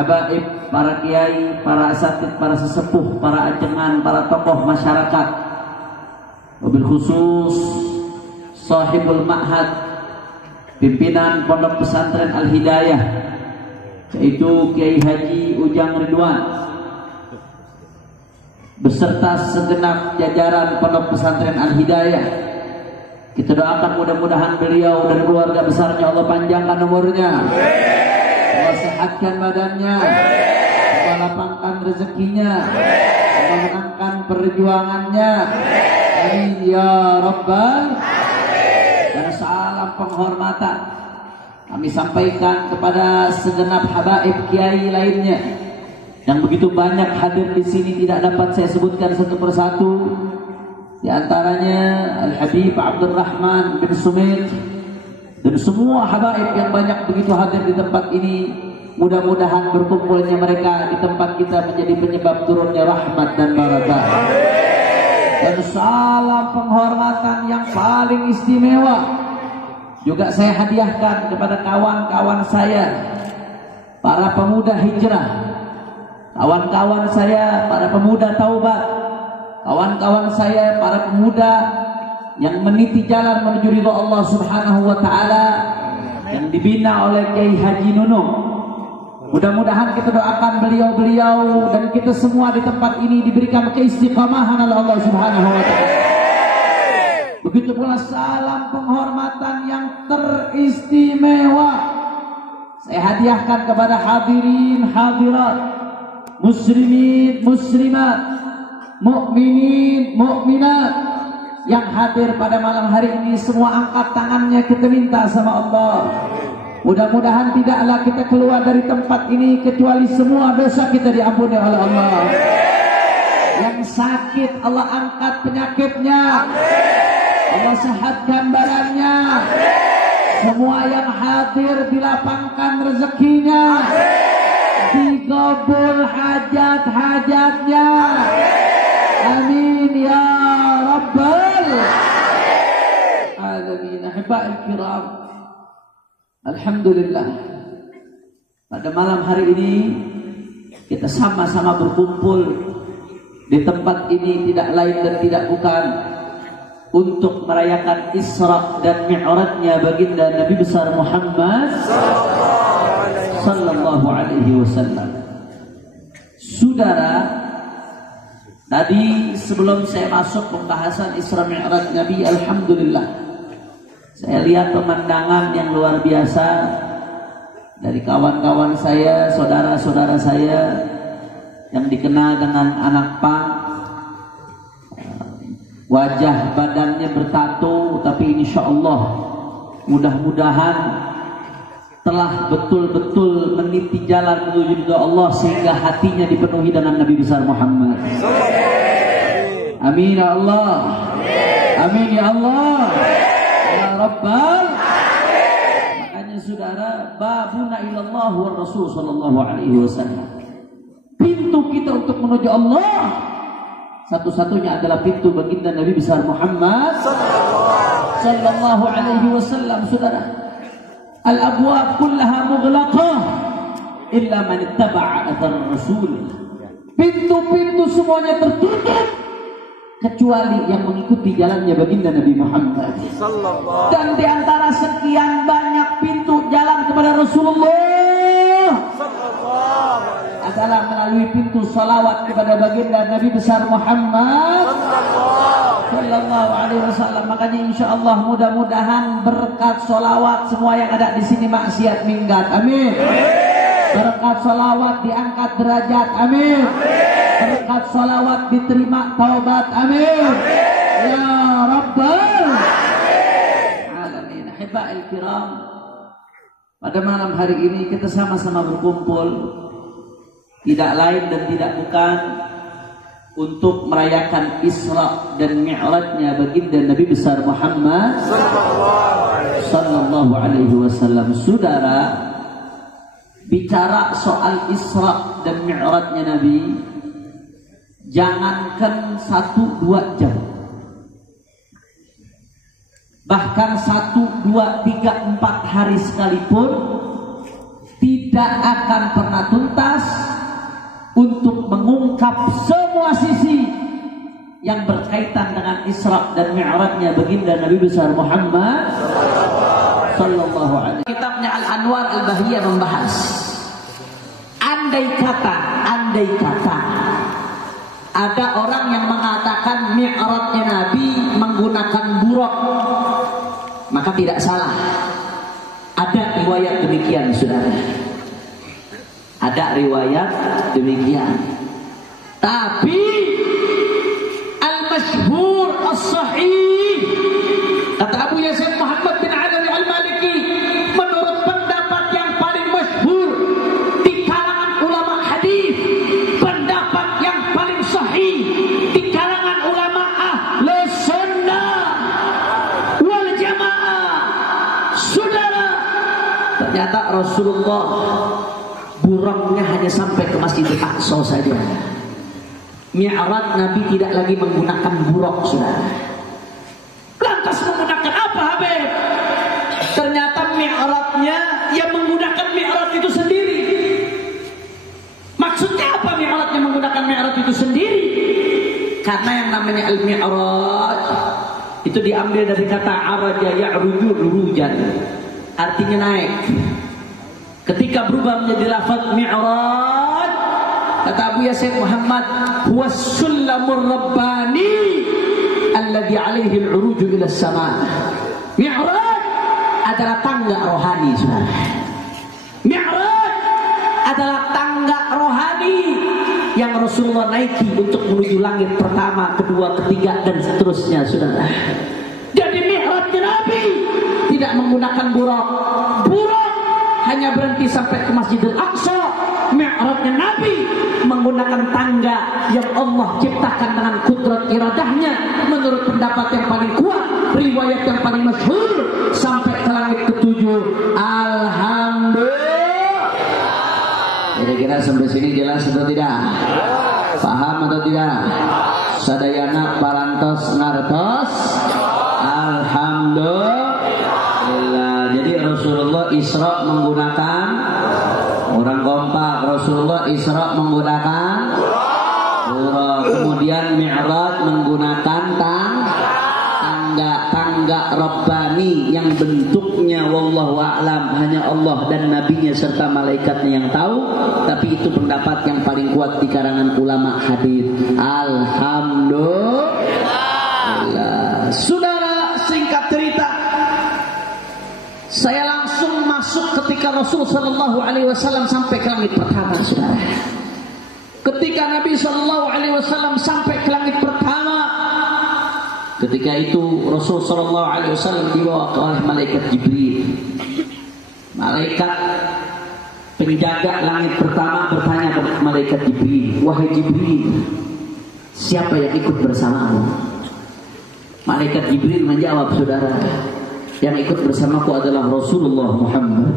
habaib, para kiai, para asatid, para sesepuh, para ajengan, para tokoh masyarakat, wabil khusus sahibul ma'had, pimpinan Pondok Pesantren Al-Hidayah, yaitu Kiai Haji Ujang Ridwan beserta segenap jajaran Pondok Pesantren Al-Hidayah. Kita doakan mudah-mudahan beliau dan keluarga besarnya Allah panjangkan umurnya, Allah sehatkan badannya, Allah lapangkan rezekinya, Allah menangkan perjuangannya. Amin ya Rabbal. Dan salam penghormatan kami sampaikan kepada segenap habaib kiai lainnya yang begitu banyak hadir di sini, tidak dapat saya sebutkan satu persatu. Di antaranya Al-Habib Abdurrahman bin Sumit dan semua habaib yang banyak begitu hadir di tempat ini. Mudah-mudahan berkumpulnya mereka di tempat kita menjadi penyebab turunnya rahmat dan barakah. Dan salam penghormatan yang paling istimewa juga saya hadiahkan kepada kawan-kawan saya, para pemuda hijrah, kawan-kawan saya para pemuda taubat, kawan-kawan saya para pemuda yang meniti jalan menuju ridha Allah Subhanahu wa taala yang dibina oleh Kiai Haji Nunung. Mudah-mudahan kita doakan beliau-beliau dan kita semua di tempat ini diberikan keistiqamahan oleh Allah Subhanahu wa taala. Begitu pula salam penghormatan yang teristimewa saya hadiahkan kepada hadirin hadirat, muslimin muslimat, mukminin mukminat yang hadir pada malam hari ini. Semua angkat tangannya, kita minta sama Allah, mudah-mudahan tidaklah kita keluar dari tempat ini kecuali semua dosa kita diampuni oleh Allah. Yang sakit Allah angkat penyakitnya, Allah sehatkan badannya. Semua yang hadir dilapangkan rezekinya, digabul hajat-hajatnya. Amin ya Rabbal Alamin. Ahiba'il kiram, alhamdulillah, pada malam hari ini kita sama-sama berkumpul di tempat ini tidak lain dan tidak bukan untuk merayakan Isra dan Mi'rajnya baginda Nabi besar Muhammad sallallahu alaihi wasallam. Saudara, tadi sebelum saya masuk pembahasan Isra Mi'raj Nabi, alhamdulillah saya lihat pemandangan yang luar biasa dari kawan-kawan saya, saudara-saudara saya yang dikenal dengan anak pang. Wajah badannya bertato, tapi insya Allah mudah-mudahan telah betul-betul meniti jalan menuju ridha Allah sehingga hatinya dipenuhi dengan Nabi besar Muhammad. Amin ya Allah. Amin ya Allah. Ya Rabbal. Makanya saudara, babuna ilallah wa Rasul sallallahu alaihi wasallam. Pintu kita untuk menuju Allah satu-satunya adalah pintu baginda Nabi besar Muhammad sallallahu alaihi wasallam. Saudara, al-abwab kullaha mughlaqah illa man ittaba'a athar rasul. Pintu-pintu semuanya tertutup kecuali yang mengikuti jalannya baginda Nabi Muhammad. Dan di antara sekian banyak pintu jalan kepada Rasulullah adalah melalui pintu salawat kepada baginda Nabi besar Muhammad sallallahu alaihi wasallam. Makanya insyaallah mudah-mudahan berkat salawat semua yang ada di sini maksiat minggat. Amin. Berkat salawat diangkat derajat. Amin. Berkat salawat diterima taubat. Amin. Ya Rabbal Alamin. Ahiba'il kiram, pada malam hari ini kita sama-sama berkumpul tidak lain dan tidak bukan untuk merayakan Isra dan Mi'rajnya baginda Nabi besar Muhammad sallallahu alaihi wasallam. Saudara, bicara soal Isra dan Mi'rajnya Nabi, jangankan 1-2 jam, bahkan 1, 2, 3, 4 hari sekalipun tidak tidak akan pernah tuntas untuk mengungkap semua sisi yang berkaitan dengan Isra dan Mi'rajnya baginda Nabi besar Muhammad sallallahu alaihi. Kitabnya Al-Anwar Al-Bahiyah membahas andai kata ada orang yang mengatakan Mi'rajnya Nabi menggunakan buraq, maka tidak salah. Ada riwayat demikian, saudara. Ada riwayat demikian. Tapi al-masyhur as-sahih, kata Abu Yazid Muhammad bin Alawi Al-Maliki, menurut pendapat yang paling masyhur di kalangan ulama hadis, pendapat yang paling sahih di kalangan ulama Ahlus Sunnah wal Jamaah, saudara, ternyata Rasulullah buraqnya hanya sampai ke Masjidil Aqsa saja. Mi'raj Nabi tidak lagi menggunakan buraq, saudara. Lantas menggunakan apa, Habib? Ternyata Mi'rajnya yang menggunakan Mi'raj itu sendiri. Maksudnya apa Mi'rajnya menggunakan Mi'raj itu sendiri? Karena yang namanya Al-Mi'raj itu diambil dari kata araja ya'ruju urujan, artinya naik. Ketika berubah menjadi lafaz Mi'raj, kata Abu Yazid Muhammad, huwa sullamur rabbani alladhi alaihi al-uruju ila as-sama'. Mi'raj adalah tangga rohani, saudara. Mi'raj adalah tangga rohani yang Rasulullah naiki untuk menuju langit pertama, kedua, ketiga, dan seterusnya, saudara. Jadi Mi'rajnya Nabi tidak menggunakan buraq. Buraq hanya berhenti sampai ke Masjidil Aqsa. Mi'rajnya Nabi menggunakan tangga yang Allah ciptakan dengan kudrat iradahnya, menurut pendapat yang paling kuat, riwayat yang paling masyhur, sampai ke langit ketujuh. Alhamdulillah. Kira-kira sampai sini jelas atau tidak? Paham atau tidak? Sadayana parantos ngartos. Alhamdulillah. Jadi Rasulullah Isra menggunakan, orang kompak, Rasulullah Isra menggunakan buraq, kemudian Mi'raj menggunakan tangga Rabbani yang bentuknya wallahu a'lam hanya Allah dan nabinya serta malaikatnya yang tahu, tapi itu pendapat yang paling kuat di kalangan ulama hadis. Alhamdulillah. Saudara, singkat cerita, saya langsung masuk ketika Rasul sallallahu alaihi wasallam sampai ke langit pertama, saudara. Ketika Nabi sallallahu alaihi wasallam sampai ke langit pertama, ketika itu Rasul sallallahu alaihi wasallam dibawa oleh malaikat Jibril. Malaikat penjaga langit pertama bertanya kepada malaikat Jibril, "Wahai Jibril, siapa yang ikut bersamamu?" Malaikat Jibril menjawab, "Saudara, yang ikut bersamaku adalah Rasulullah Muhammad."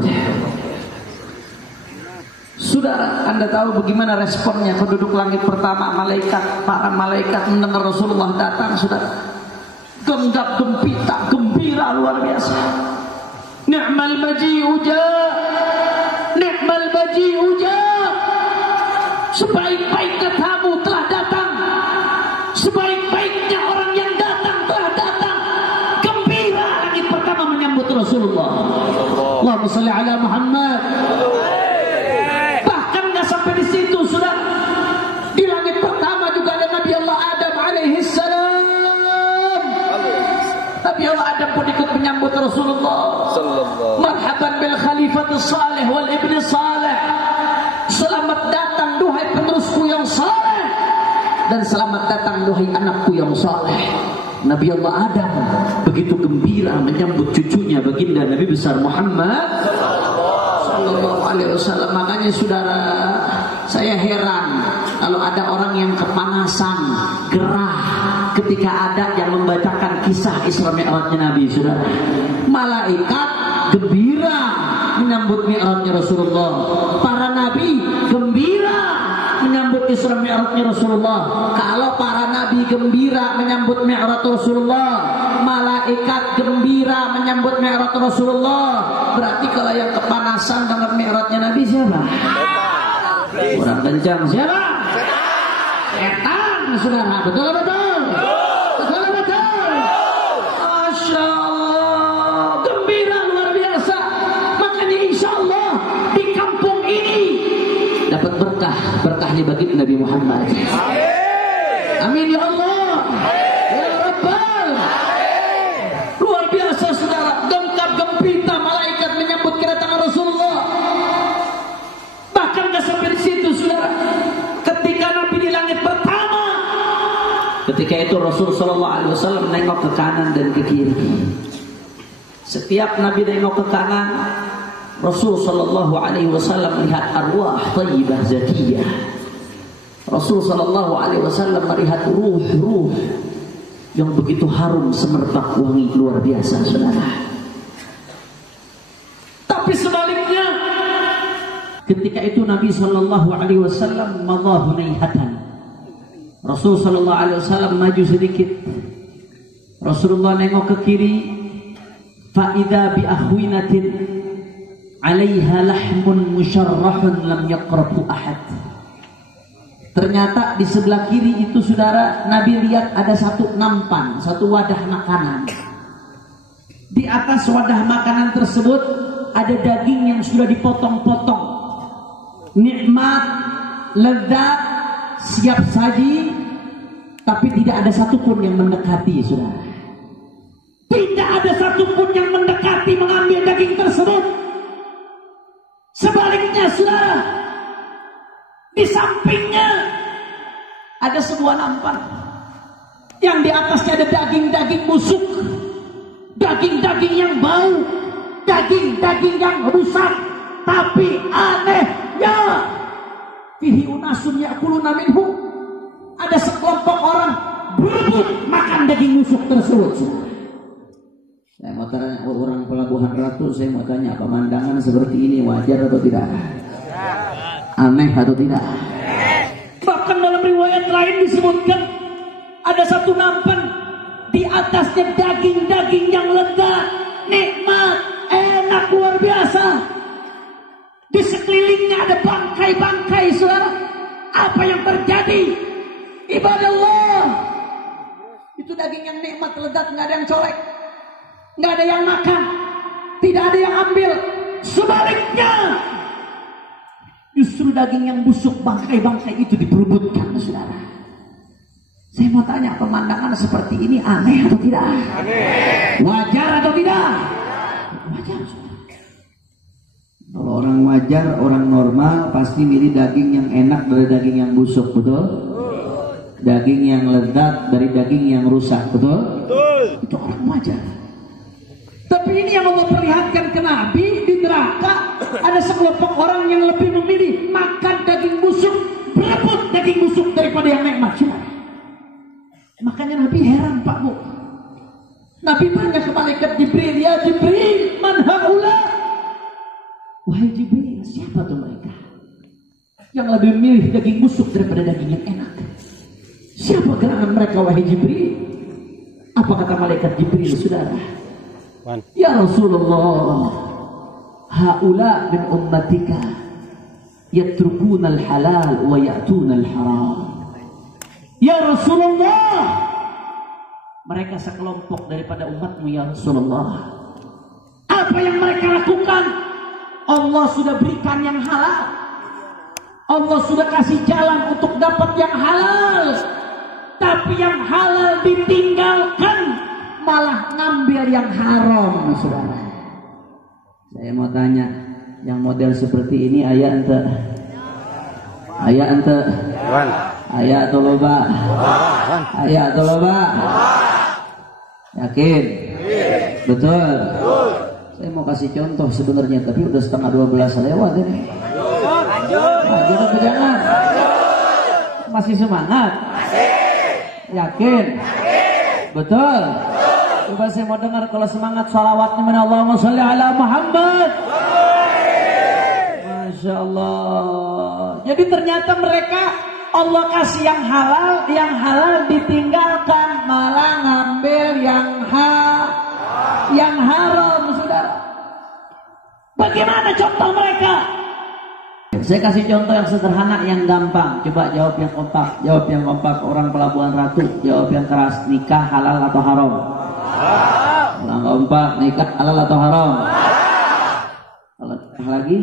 Saudara, Anda tahu bagaimana responnya penduduk langit pertama, para malaikat mendengar Rasulullah datang, saudara? Genggam gempita, gembira luar biasa. Ni'mal maji'u ja', ni'mal maji'u ja'. Sebaik-baiknya tamu telah datang, sebaik-baiknya orang yang datang telah datang. Gembira langit pertama menyambut Rasulullah. Allahumma shalli ala Muhammad. Bahkan nggak sampai di situ, sudah di langit pertama juga ada Nabi Allah Adam alaihi salam. Nabi Allah Adam pun ikut menyambut Rasulullah. Marhaban bil khalifatis salih wal ibni salih. Selamat datang duhai penerusku yang saleh, dan selamat datang duhai anakku yang saleh. Nabi Allah Adam begitu gembira menyambut cucunya baginda Nabi besar Muhammad sallallahu alaihi wasallam. Makanya saudara, saya heran kalau ada orang yang kepanasan, gerah ketika ada yang membacakan kisah Isra Mi'rajnya Nabi, saudara. Malaikat gembira menyambut Mi'rajnya Rasulullah. Para nabi gembira menyambut Isra Mi'rajnya Rasulullah. Kalau para nabi gembira menyambut Mi'raj Rasulullah, malaikat malaikat gembira menyambut Mi'raj Rasulullah. Berarti kalau yang kepanasan dengan Mi'rajnya Nabi siapa? Kurang kencang siapa? Setan, saudara. Betul betul. Betul betul. Masya Allah, gembira luar biasa. Makanya insya Allah di kampung ini dapat berkahnya bagi Nabi Muhammad. Amin ya Allah. Ya Rabbal. Luar biasa saudara, gengkap gempita malaikat menyambut kedatangan Rasulullah. Bahkan gak sampai di situ saudara. Ketika Nabi di langit pertama, ketika itu Rasul Sallallahu Alaihi Wasallam nengok ke kanan dan ke kiri. Setiap Nabi nengok ke kanan, Rasul Sallallahu Alaihi Wasallam melihat arwah thayyibah zakiyah. Rasul Sallallahu Alaihi Wasallam melihat ruh-ruh yang begitu harum semerbak wangi luar biasa saudara. Tapi sebaliknya, ketika itu Nabi Sallallahu Alaihi Wasallam madha hunaihatan. Rasul Sallallahu Alaihi Wasallam maju sedikit. Rasulullah nengok ke kiri, fa idza bi akhwinatin 'alaiha lahmun musyarrahun lam yaqrabu ahad. Ternyata di sebelah kiri itu saudara, Nabi lihat ada satu nampan, satu wadah makanan. Di atas wadah makanan tersebut ada daging yang sudah dipotong-potong. Nikmat, lezat, siap saji, tapi tidak ada satupun yang mendekati saudara. Tidak ada satupun yang mendekati mengambil daging tersebut. Sebaliknya saudara, di sampingnya ada sebuah nampan yang di atasnya ada daging-daging busuk, daging-daging yang bau, daging-daging yang rusak. Tapi anehnya, fihi unasun ya'kuluna minhu, ada sekelompok orang berebut makan daging busuk tersebut. Saya mau tanya orang Pelabuhan Ratu, saya mau tanya, pemandangan seperti ini wajar atau tidak? Aneh atau tidak? Bahkan dalam riwayat lain disebutkan ada satu nampan, di atasnya daging-daging yang lezat, nikmat, enak luar biasa. Di sekelilingnya ada bangkai-bangkai saudara. Apa yang terjadi? Ibadah Allah. Itu daging yang nikmat, lezat, nggak ada yang colek, nggak ada yang makan, tidak ada yang ambil. Sebaliknya, justru daging yang busuk, bangkai-bangkai itu diperebutkan saudara. Saya mau tanya, pemandangan seperti ini aneh atau tidak? Aneh. Wajar atau tidak? Wajar saudara. Kalau orang wajar, orang normal pasti milih daging yang enak dari daging yang busuk, betul? Daging yang lezat dari daging yang rusak, betul? Itu orang wajar. Tapi ini yang Allah perlihatkan ke Nabi, di neraka ada sekelompok orang yang lebih memilih makan daging busuk, berebut daging busuk daripada yang nikmat. Makanya Nabi heran Pak Bu. Nabi tanya ke malaikat Jibril, ya Jibril, man haula? Wahai Jibril, siapa tuh mereka yang lebih memilih daging busuk daripada daging yang enak? Siapa gerangan mereka wahai Jibril? Apa kata malaikat Jibril saudara? Ya Rasulullah, haula min ummatika yatrukuna al-halal wa ya'tuna al-haram. Ya Rasulullah, mereka sekelompok daripada umatmu ya Rasulullah. Apa yang mereka lakukan? Allah sudah berikan yang halal, Allah sudah kasih jalan untuk dapat yang halal, tapi yang halal ditinggalkan, malah ngambil yang haram saudara. Saya mau tanya, yang model seperti ini ayat ente? Ayat ente? Ayat atau loba? Ayat atau loba? Yakin? Betul? Saya mau kasih contoh sebenarnya, tapi udah setengah 12 lewat ini. Lanjut atau jangan? Masih semangat? Yakin? Betul? Coba saya mau dengar kalau semangat salawatnya mana, Allahumma sholli ala Muhammad. Masya Allah. Jadi ternyata mereka Allah kasih yang halal ditinggalkan, malah ngambil yang haram. Bagaimana contoh mereka? Saya kasih contoh yang sederhana, yang gampang. Coba jawab yang kompak. Jawab yang kompak. Orang Pelabuhan Ratu, jawab yang keras. Nikah halal atau haram? Orang kompak, nikah halal atau haram? Kalau nikah lagi?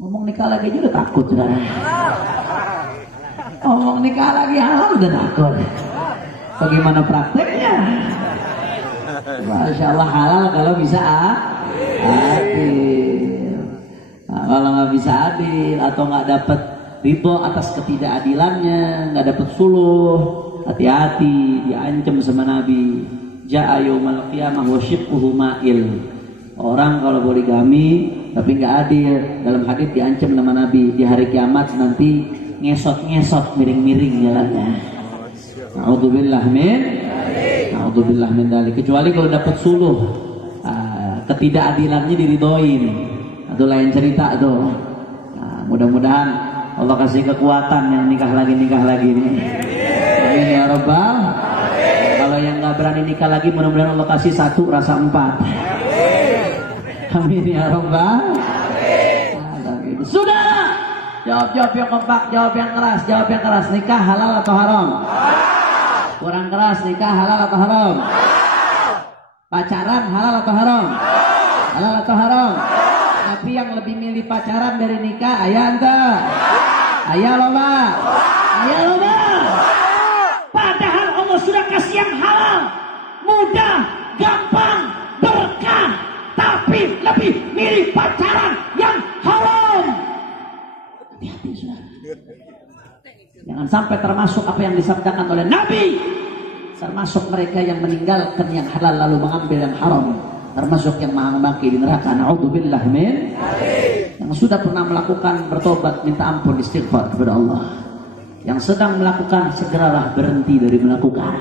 Ngomong nikah lagi aja udah takut, saudara. Ngomong nikah lagi halal udah takut. Bagaimana prakteknya? Masya Allah, halal kalau bisa adil. Nah, kalau nggak bisa adil atau nggak dapat ridho atas ketidakadilannya, nggak dapat suluh, hati-hati, diancam sama Nabi. Ja'a yaumal qiyamah wa shiqquhu ma'il. Orang kalau poligami tapi nggak adil, dalam hadis diancam sama Nabi, di hari kiamat nanti ngesot-ngesot, miring-miring jalannya. A'udzubillah min dzalik. Kecuali kalau dapat suluh, ketidakadilannya diridhoin, itu lain cerita tuh. Nah, mudah-mudahan Allah kasih kekuatan yang nikah lagi nih. Amin ya Rabbal. Kalau yang nggak berani nikah lagi, mudah-mudahan Allah kasih 1 rasa 4. Amin ya Rabbal. Sudah. Jawab yang kompak, jawab yang keras. Nikah halal atau haram? Kurang keras, nikah halal atau haram? Pacaran halal atau haram? Halal atau haram? Tapi yang lebih milih pacaran dari nikah, ayah ente? Ayah loba? Padahal Allah sudah kasih yang halal, mudah, gampang, berkah, tapi lebih milih pacaran yang haram. Hati-hati saudara. Jangan sampai termasuk apa yang disabdakan oleh Nabi, termasuk mereka yang meninggalkan yang halal lalu mengambil yang haram, termasuk yang menghamaki di neraka. Na'udzubillah min. Yang sudah pernah melakukan bertobat, minta ampun, istighfar kepada Allah. Yang sedang melakukan, segeralah berhenti dari melakukan.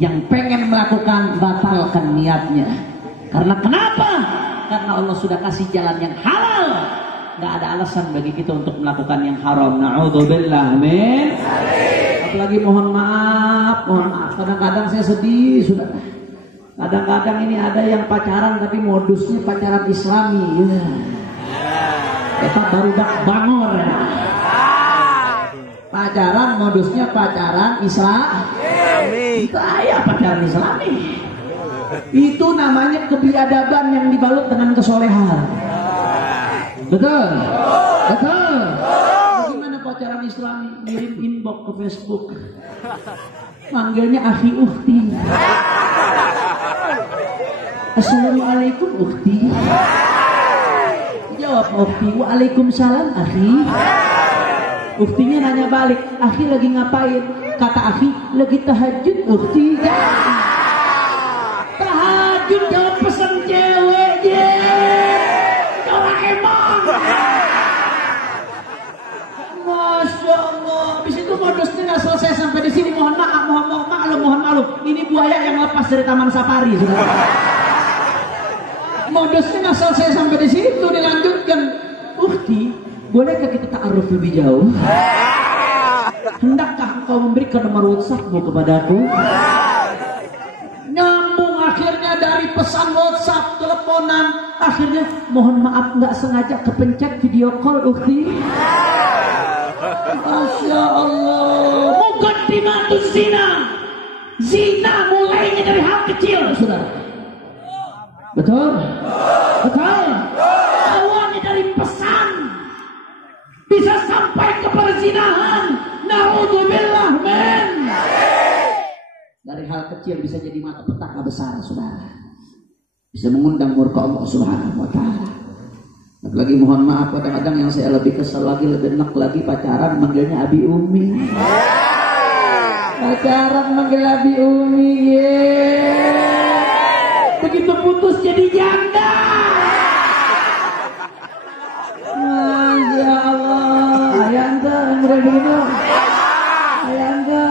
Yang pengen melakukan, batalkan niatnya. Karena kenapa? Karena Allah sudah kasih jalan yang halal. Nggak ada alasan bagi kita untuk melakukan yang haram. Na'udzubillah min. Apalagi mohon maaf. Kadang-kadang saya sedih, sudah. Kadang-kadang ini ada yang pacaran tapi modusnya pacaran Islami. Kita baru bangor. Pacaran modusnya pacaran Islami. Itu ayah pacaran Islami. Itu namanya kebiadaban yang dibalut dengan kesolehan. Betul. Bagaimana pacaran Islami? Ngirim inbox ke Facebook, manggilnya akhi ukhti. Assalamualaikum ukhti. Jawab ukhti, waalaikumsalam akhi. Ukhtinya nanya balik, akhi lagi ngapain? Kata akhi, lagi tahajud ukhti. Tahajud jawab pesan cewek je. Masya Allah. Habis itu modusnya nggak selesai sampai di sini. Mohon maklum. Ini buaya yang lepas dari taman safari. Modusnya nggak selesai sampai di situ, dilanjutkan. Ukhti, bolehkah kita ta'aruf lebih jauh? Hendakkah engkau memberikan nomor WhatsAppmu kepadaku? Nyambung akhirnya dari pesan WhatsApp, teleponan. Akhirnya mohon maaf nggak sengaja kepencet video call ukhti. Masya Allah. Muqaddimatuz zina. Zina mulainya dari hal kecil, saudara. Betul? Awalnya dari pesan bisa sampai ke perzinahan. Na'udzubillah min. Dari hal kecil bisa jadi malapetaka besar, saudara. Bisa mengundang murka Allah Subhanahu wa ta'ala. Lagi mohon maaf, kadang-kadang yang saya lebih kesal lagi, lebih enak lagi, pacaran manggilnya Abi Umi. Pacaran manggil Abi Umi. Begitu putus jadi janda. Masya Allah. Ayah anda mulai begitu. Ayah anda.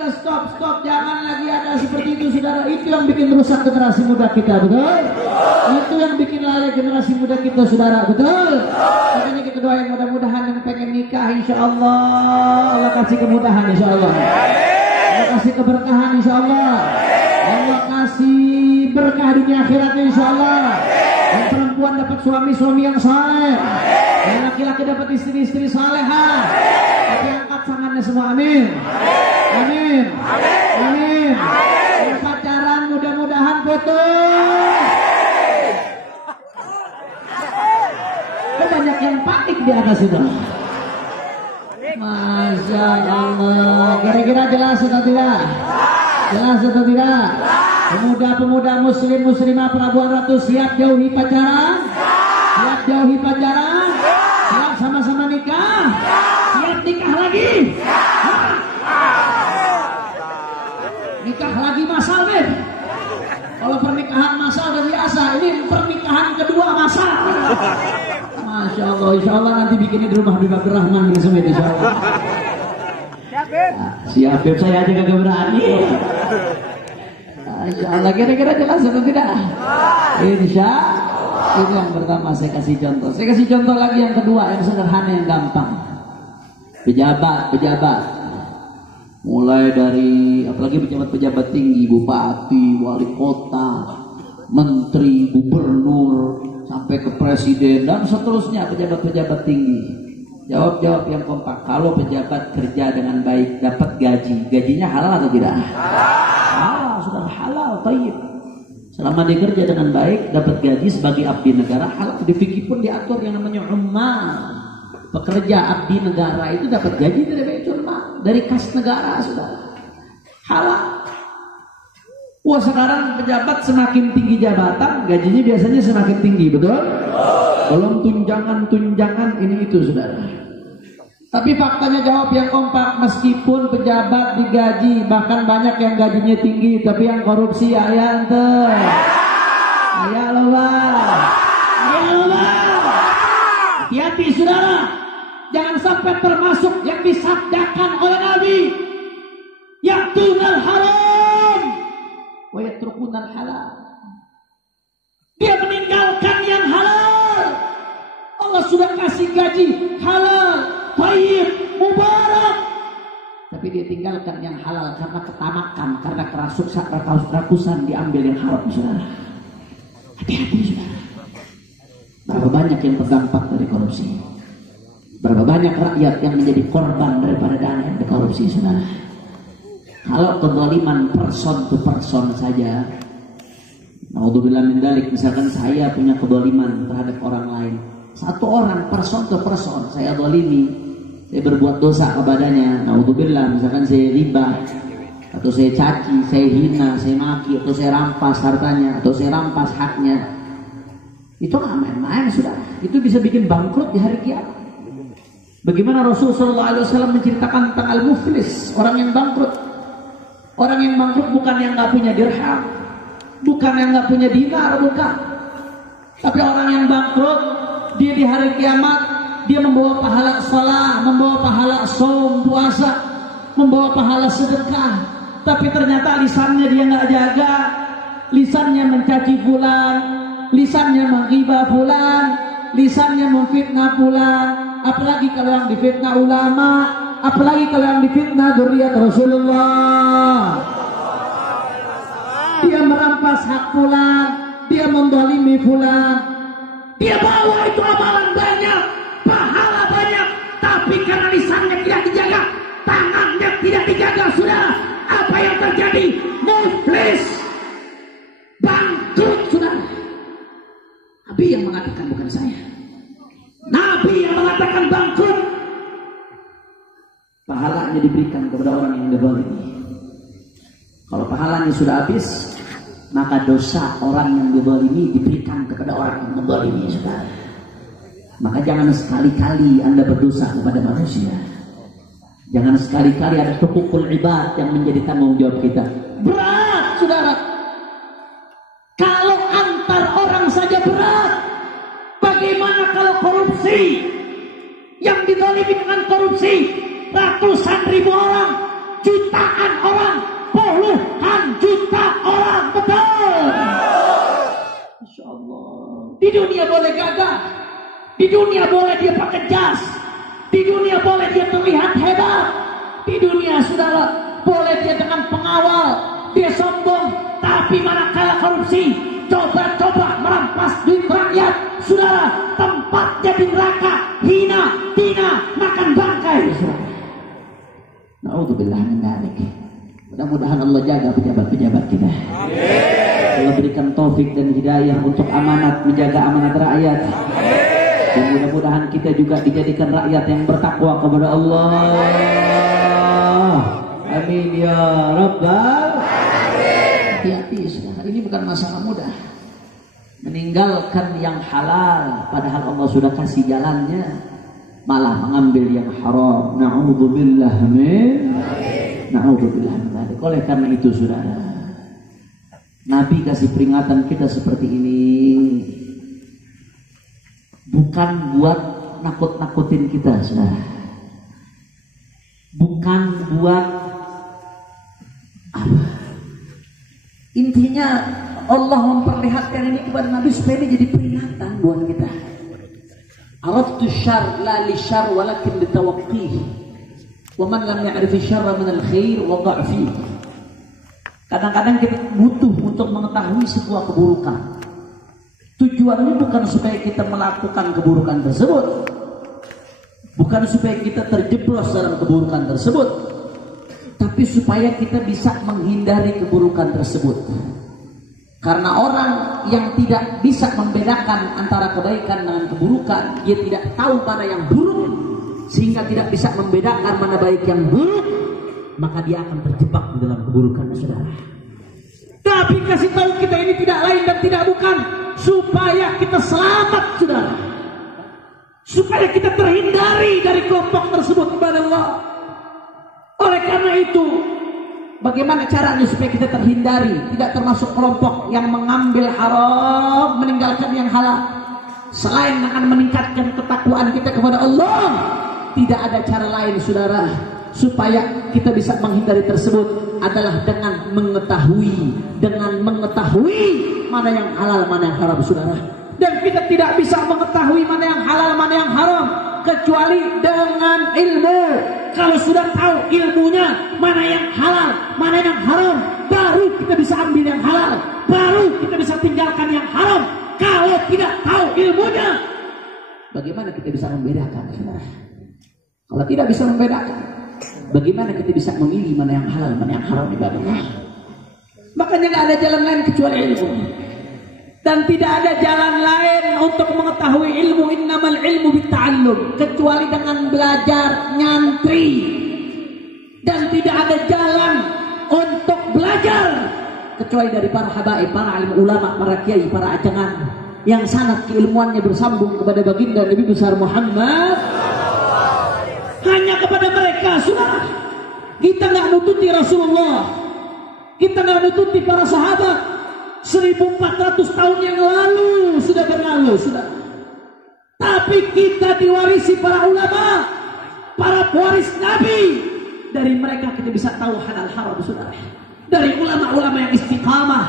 Udah stop. Jangan lagi ada seperti itu, saudara. Itu yang bikin rusak generasi muda kita, betul? Itu yang bikin lalai generasi muda kita, saudara, betul? Makanya kita doain mudah-mudahan yang pengen nikah, insya Allah Allah kasih kemudahan, insya Allah. Allah kasih keberkahan, insya Allah. Allah kasih dikasih berkah dunia akhiratnya insyaallah. Yang perempuan dapat suami-suami yang saleh, yang laki-laki dapat istri-istri salehah. Tapi angkat tangannya semua, amin. Amin. Amin. Yang pacaran mudah-mudahan putus. Banyak yang panik di atas itu. Masya Allah. Kira-kira jelas atau tidak? Jelas atau tidak? Pemuda-pemuda muslim muslimah Pelabuhan Ratu siap jauhi pacaran? Siap jauhi pacaran? Siap sama-sama nikah? Siap nikah lagi? Nikah lagi masal deh. Kalau pernikahan masal udah biasa, ini pernikahan kedua masal. Masya Allah, insya Allah nanti bikinnya di rumah Habib Abdurrahman insya Allah. Siap, Beb, saya aja kagak berani. Insya Allah, kira-kira jelas atau tidak? Insya itu yang pertama saya kasih contoh. Saya kasih contoh lagi yang kedua, yang sederhana, yang gampang. Pejabat. Mulai dari, apalagi pejabat-pejabat tinggi, bupati, wali kota, menteri, gubernur, sampai ke presiden dan seterusnya, pejabat-pejabat tinggi. Jawab yang kompak. Kalau pejabat kerja dengan baik dapat gajinya halal atau tidak? Halal, sudah halal, tayyib. Selama dia kerja dengan baik dapat gaji sebagai abdi negara halal. Di fikih pun diatur yang namanya ummal. Pekerja abdi negara itu dapat gaji dari Baitul Mal, dari kas negara, sudah halal. Wah, sekarang pejabat semakin tinggi jabatan, gajinya biasanya semakin tinggi, betul? Belum tunjangan ini itu, saudara. Tapi faktanya jawab yang kompak, meskipun pejabat digaji, bahkan banyak yang gajinya tinggi, tapi yang korupsi ayah ente. Ayah lo bang. Hati-hati saudara, jangan sampai termasuk yang disabdakan oleh Nabi. Ya'tunal haram wa yatrukunal halal. Dia meninggalkan yang halal. Allah sudah kasih gaji halal, thayyib, mubarak. Tapi dia tinggalkan yang halal karena ketamakan, karena kerakusan diambil yang haram, saudara. Hati-hati, saudara. Berapa banyak yang terdampak dari korupsi? Berapa banyak rakyat yang menjadi korban daripada dana yang dikorupsi, saudara? Kalau kezaliman person to person saja, naudzubillah min dzalik, misalkan saya punya kezaliman terhadap orang lain, satu orang person to person saya zalimi, saya berbuat dosa kepadanya, naudzubillah, misalkan saya riba, atau saya caci, saya hina, saya maki, atau saya rampas hartanya, atau saya rampas haknya, itu nggak main-main, sudah. Itu bisa bikin bangkrut di hari kiamat. Bagaimana Rasulullah SAW menceritakan tentang al-muflis, orang yang bangkrut. Orang yang bangkrut bukan yang nggak punya dirham, bukan yang nggak punya dinar, bukan. Tapi orang yang bangkrut, dia di hari kiamat, dia membawa pahala salat, membawa pahala saum, puasa, membawa pahala sedekah. Tapi ternyata lisannya dia nggak jaga, lisannya mencaci fulan, lisannya menghibah fulan, lisannya memfitnah fulan. Apalagi kalau yang difitnah ulama, apalagi kalau yang difitnah dzurriyyat Rasulullah. Dia merampas hak fulan, dia mendolimi fulan, dia bawa itu amalan banyak, pahala banyak, tapi karena lisannya tidak dijaga, tangannya tidak dijaga, sudah. Apa yang terjadi? Muflis, bangkrut, sudah. Nabi yang mengatakan, bukan saya. Nabi yang mengatakan bangkrut. Pahalanya diberikan kepada orang yang dizalimi. Kalau pahalanya sudah habis, maka dosa orang yang dizalimi diberikan kepada orang yang menzalimi, saudara. Maka jangan sekali-kali Anda berdosa kepada manusia. Jangan sekali-kali ada hukukul ibad yang menjadi tanggung jawab kita. Berat, saudara. Kalau antar orang saja berat, bagaimana kalau korupsi? Yang dizalimi dengan korupsi ratusan ribu orang, jutaan orang, puluhan juta orang, betul. Masya Allah. Di dunia boleh gagah, di dunia boleh dia pakai jas, di dunia boleh dia terlihat hebat, di dunia saudara boleh dia dengan pengawal, dia sombong, tapi Tapi manakala korupsi, coba-coba merampas duit rakyat, saudara, tempatnya di neraka, hina, tina, makan bangkai, saudara. Na'udzubillah min dzalik. Mudah-mudahan Allah jaga pejabat-pejabat kita. Allah berikan taufik dan hidayah untuk amanat, menjaga amanat rakyat. Dan mudah-mudahan kita juga dijadikan rakyat yang bertakwa kepada Allah. Amin ya Rabbal. Hati-hati, saudara, ini bukan masalah mudah. Meninggalkan yang halal padahal Allah sudah kasih jalannya, malah mengambil yang haram. Na'udzubillah min. Na'udzubillah min dzalik. Oleh karena itu, saudara, Nabi kasih peringatan kita seperti ini bukan buat nakut-nakutin kita, saudara. Bukan buat apa? Intinya Allah memperlihatkan ini kepada Nabi supaya ini jadi peringatan buat kita. Araftu syarr la li syarr walakin litawaqqihi. Wa man lam ya'rif syarra min al-khair waqa'a fi. Kadang-kadang kita butuh untuk mengetahui sebuah keburukan. Tujuannya bukan supaya kita melakukan keburukan tersebut, bukan supaya kita terjeblos dalam keburukan tersebut, tapi supaya kita bisa menghindari keburukan tersebut. Karena orang yang tidak bisa membedakan antara kebaikan dengan keburukan, dia tidak tahu mana yang buruk, sehingga tidak bisa membedakan mana baik yang buruk, maka dia akan terjebak di dalam keburukan, saudara. Tapi kasih tahu kita ini tidak lain dan tidak bukan supaya kita selamat, saudara, supaya kita terhindari dari kelompok tersebut kepada Allah. Oleh karena itu, bagaimana caranya supaya kita terhindari, tidak termasuk kelompok yang mengambil haram, meninggalkan yang halal? Selain akan meningkatkan ketakwaan kita kepada Allah, tidak ada cara lain, saudara, supaya kita bisa menghindari tersebut adalah dengan mengetahui mana yang halal, mana yang haram, saudara. Dan kita tidak bisa mengetahui mana yang halal, mana yang haram kecuali dengan ilmu. Kalau sudah tahu ilmunya, mana yang halal, mana yang haram, baru kita bisa ambil yang halal, baru kita bisa tinggalkan yang haram. Kalau tidak tahu ilmunya, bagaimana kita bisa membedakan, saudara? Kalau tidak bisa membedakan, bagaimana kita bisa memilih mana yang halal, mana yang haram ibadah Allah? Makanya nggak ada jalan lain kecuali ilmu. Dan tidak ada jalan lain untuk mengetahui ilmu, innamal ilmu bitta'allum, kecuali dengan belajar, nyantri. Dan tidak ada jalan untuk belajar kecuali dari para habaib, para alim ulama, para kiai, para ajangan yang sanad keilmuannya bersambung kepada baginda Nabi besar Muhammad. Hanya kepada mereka, saudara. Kita nggak nututi Rasulullah, kita nggak nututi para sahabat. 1400 tahun yang lalu sudah berlalu, sudah. Tapi kita diwarisi para ulama, para pewaris Nabi. Dari mereka kita bisa tahu halal haram, saudara. Dari ulama-ulama yang istiqamah,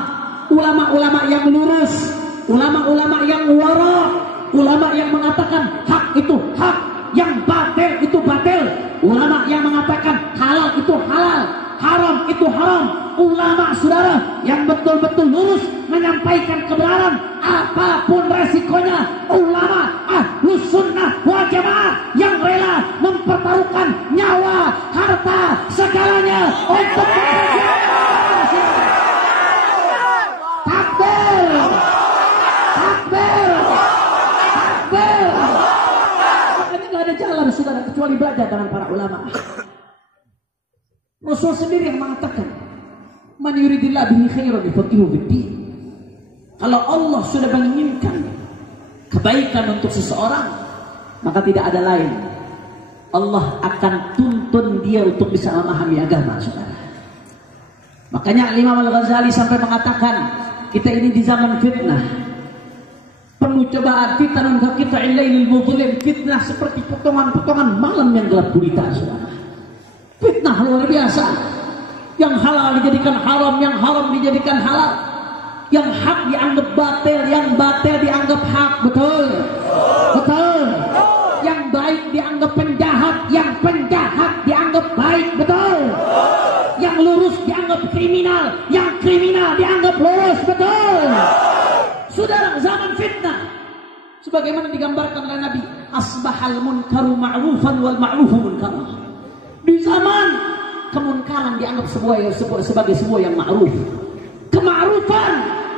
ulama-ulama yang lurus, ulama-ulama yang wara, ulama yang mengatakan hak itu hak, yang batil itu batil, ulama yang mengatakan halal itu halal, haram itu haram. Ulama, saudara, yang betul-betul lurus menyampaikan kebenaran apapun resikonya. Ulama ahlus sunnah wal jamaah yang rela mempertaruhkan nyawa, harta, segalanya untuk takbir, takbir, takbir. Makanya nggak ada jalan, saudara, kecuali belajar dengan para ulama. Rasul sendiri yang mengatakan, man yuridillah bihi khairan yufaqihu fid-din. Kalau Allah sudah menginginkan kebaikan untuk seseorang, maka tidak ada lain, Allah akan tuntun dia untuk bisa memahami agama, saudara. Makanya Imam Al-Ghazali sampai mengatakan, kita ini di zaman fitnah, penuh cobaan, fitnah kita ilailil mudlim, fitnah seperti potongan-potongan malam yang gelap gulita, saudara. Fitnah luar biasa. Yang halal dijadikan haram, yang haram dijadikan halal, yang hak dianggap batil, yang batil dianggap hak. Betul, betul. Yang baik dianggap penjahat, yang penjahat dianggap baik. Betul. Yang lurus dianggap kriminal, yang kriminal dianggap lurus. Sebagaimana digambarkan oleh Nabi, asbahal munkaru ma'rufan wal ma'rufu munkaran. Di zaman kemunkaran dianggap sebagai sebuah yang ma'ruf. Kema'rufan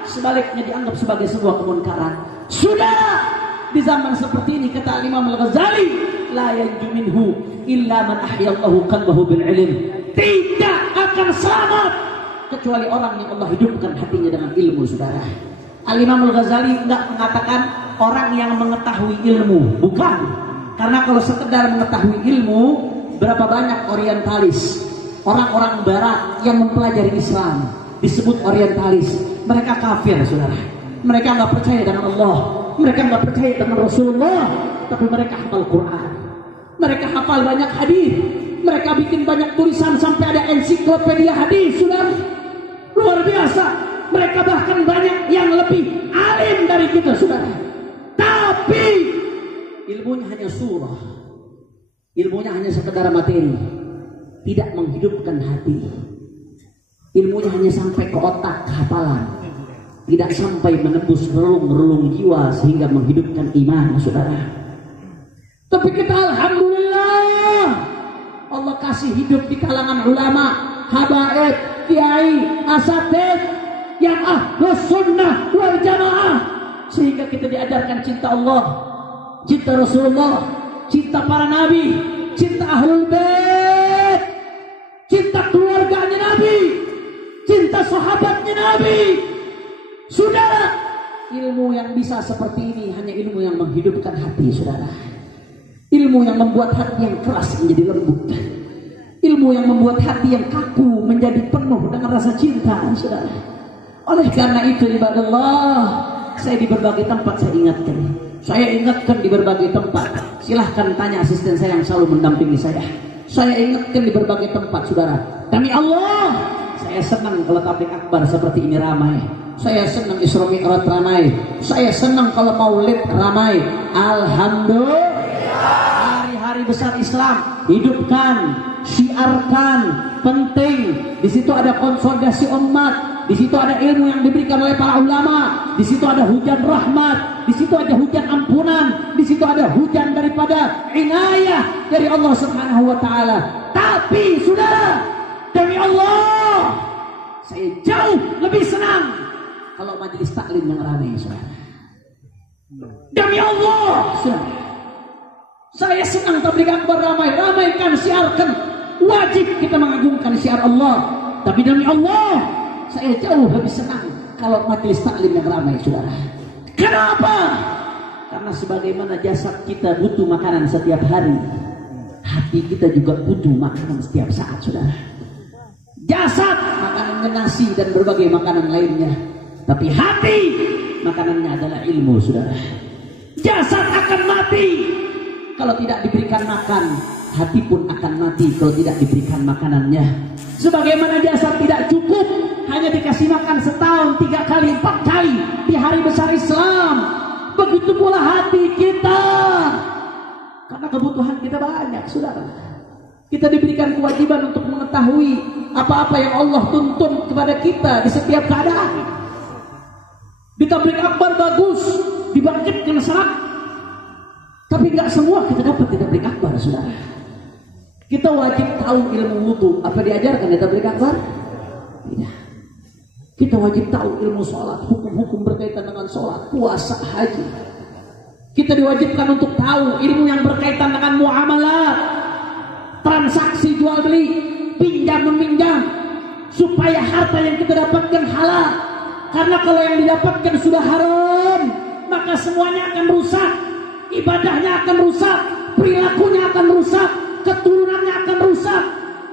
sebaliknya dianggap sebagai sebuah kemunkaran. Saudara, di zaman seperti ini kata Imam Al-Ghazali, la yanju minhu illa man ahyallahu qalbahu bil ilm. Tidak akan selamat kecuali orang yang Allah hidupkan hatinya dengan ilmu, saudara. Al-Imam Al-Ghazali enggak mengatakan orang yang mengetahui ilmu, bukan. Karena kalau sekedar mengetahui ilmu, berapa banyak orientalis, orang-orang barat yang mempelajari Islam disebut orientalis. Mereka kafir, saudara. Mereka nggak percaya dengan Allah, mereka nggak percaya dengan Rasulullah, tapi mereka hafal Quran, mereka hafal banyak hadis, mereka bikin banyak tulisan sampai ada ensiklopedia hadis, saudara. Luar biasa. Mereka bahkan banyak yang lebih alim dari kita, saudara. Tapi ilmunya hanya surah, ilmunya hanya sekedar materi, tidak menghidupkan hati. Ilmunya hanya sampai ke otak, hafalan, tidak sampai menembus relung-relung jiwa sehingga menghidupkan iman, saudara. Tapi kita alhamdulillah, Allah kasih hidup di kalangan ulama, habaib, kiai, asatid yang ahlus sunnah wal jamaah, sehingga kita diajarkan cinta Allah, cinta Rasulullah, cinta para nabi, cinta ahlul bait, cinta keluarganya Nabi, cinta sahabatnya Nabi. Saudara, ilmu yang bisa seperti ini hanya ilmu yang menghidupkan hati, saudara. Ilmu yang membuat hati yang keras menjadi lembut, ilmu yang membuat hati yang kaku menjadi penuh dengan rasa cinta, saudara. Oleh karena itu, ibadallah, saya di berbagai tempat saya ingatkan di berbagai tempat. Silahkan tanya asisten saya yang selalu mendampingi saya. Saya ingatkan di berbagai tempat, saudara. Demi Allah, saya senang kalau tabligh akbar seperti ini ramai. Saya senang Isra Mi'raj ramai. Saya senang kalau maulid ramai. Alhamdulillah. Hari-hari besar Islam hidupkan, syiarkan, penting. Di situ ada konsolidasi umat. Di situ ada ilmu yang diberikan oleh para ulama. Di situ ada hujan rahmat. Di situ ada hujan ampunan. Di situ ada hujan daripada inayah dari Allah Subhanahu wa taala. Tapi saudara, demi Allah, saya jauh lebih senang kalau majelis taklim yang ramai, saudara. Demi Allah, saudara, saya senang tabligh akbar ramai. Ramaikan, siarkan. Wajib kita mengagungkan syiar Allah. Tapi demi Allah, saya jauh lebih senang kalau majelis taklim yang ramai, saudara. Kenapa? Karena sebagaimana jasad kita butuh makanan setiap hari, hati kita juga butuh makanan setiap saat, saudara. Jasad makanannya nasi dan berbagai makanan lainnya, tapi hati makanannya adalah ilmu, saudara. Jasad akan mati kalau tidak diberikan makan, hati pun akan mati kalau tidak diberikan makanannya. Sebagaimana jasad tidak cukup hanya dikasih makan setahun 3 kali 4 kali di hari besar Islam, begitu pula hati kita. Karena kebutuhan kita banyak, saudara. Kita diberikan kewajiban untuk mengetahui apa-apa yang Allah tuntun kepada kita di setiap keadaan. Di tabligh akbar bagus, dibangkitkan serak, tapi nggak semua kita dapat di tabligh akbar, saudara. Kita wajib tahu ilmu wudu. Apa diajarkan di tabligh akbar? Tidak. Kita wajib tahu ilmu sholat, hukum-hukum berkaitan dengan sholat, puasa, haji. Kita diwajibkan untuk tahu ilmu yang berkaitan dengan muamalah, transaksi jual beli, pinjam meminjam, supaya harta yang kita dapatkan halal. Karena kalau yang didapatkan sudah haram, maka semuanya akan rusak. Ibadahnya akan rusak, perilakunya akan rusak, keturunannya akan rusak.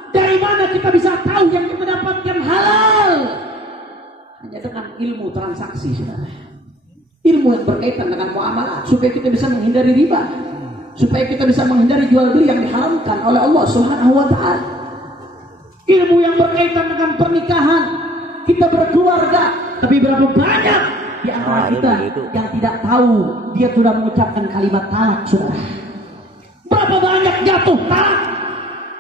Dari mana kita bisa tahu yang kita dapatkan halal? Hanya dengan ilmu transaksi, saudara. Ilmu yang berkaitan dengan muamalah, supaya kita bisa menghindari riba, supaya kita bisa menghindari jual beli yang diharamkan oleh Allah Subhanahu wa taala. Ilmu yang berkaitan dengan pernikahan, kita berkeluarga, tapi berapa banyak di antara kita yang tidak tahu dia sudah mengucapkan kalimat talak, saudara. Berapa banyak jatuh talak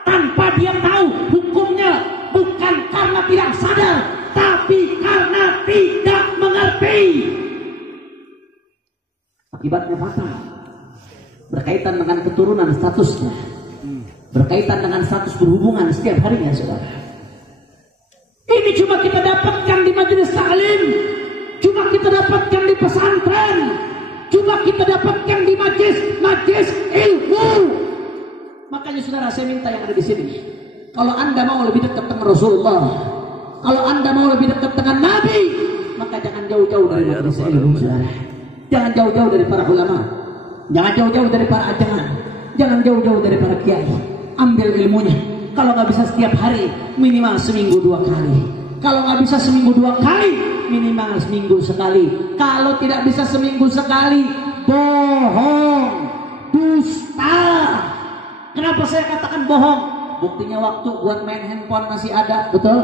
tanpa dia tahu hukumnya, bukan karena tidak sadar, tapi karena tidak mengerti. Akibatnya fatal. Berkaitan dengan keturunan statusnya. Berkaitan dengan status berhubungan setiap harinya, saudara. Ini cuma kita dapatkan di majelis taklim, cuma kita dapatkan di pesantren, cuma kita dapatkan di majelis ilmu. Makanya saudara, saya minta yang ada di sini, kalau Anda mau lebih dekat dengan Rasulullah, kalau Anda mau lebih dekat dengan Nabi, maka jangan jauh-jauh dari majelis ilmu, saudara. Jangan jauh-jauh dari para ulama, jangan jauh-jauh dari para ajangan, jangan jauh-jauh dari para kiai. Ambil ilmunya. Kalau nggak bisa setiap hari, minimal seminggu 2 kali. Kalau nggak bisa seminggu 2 kali, minimal seminggu sekali. Kalau tidak bisa seminggu sekali, bohong, dusta. Kenapa saya katakan bohong? Buktinya waktu buat main handphone masih ada, betul?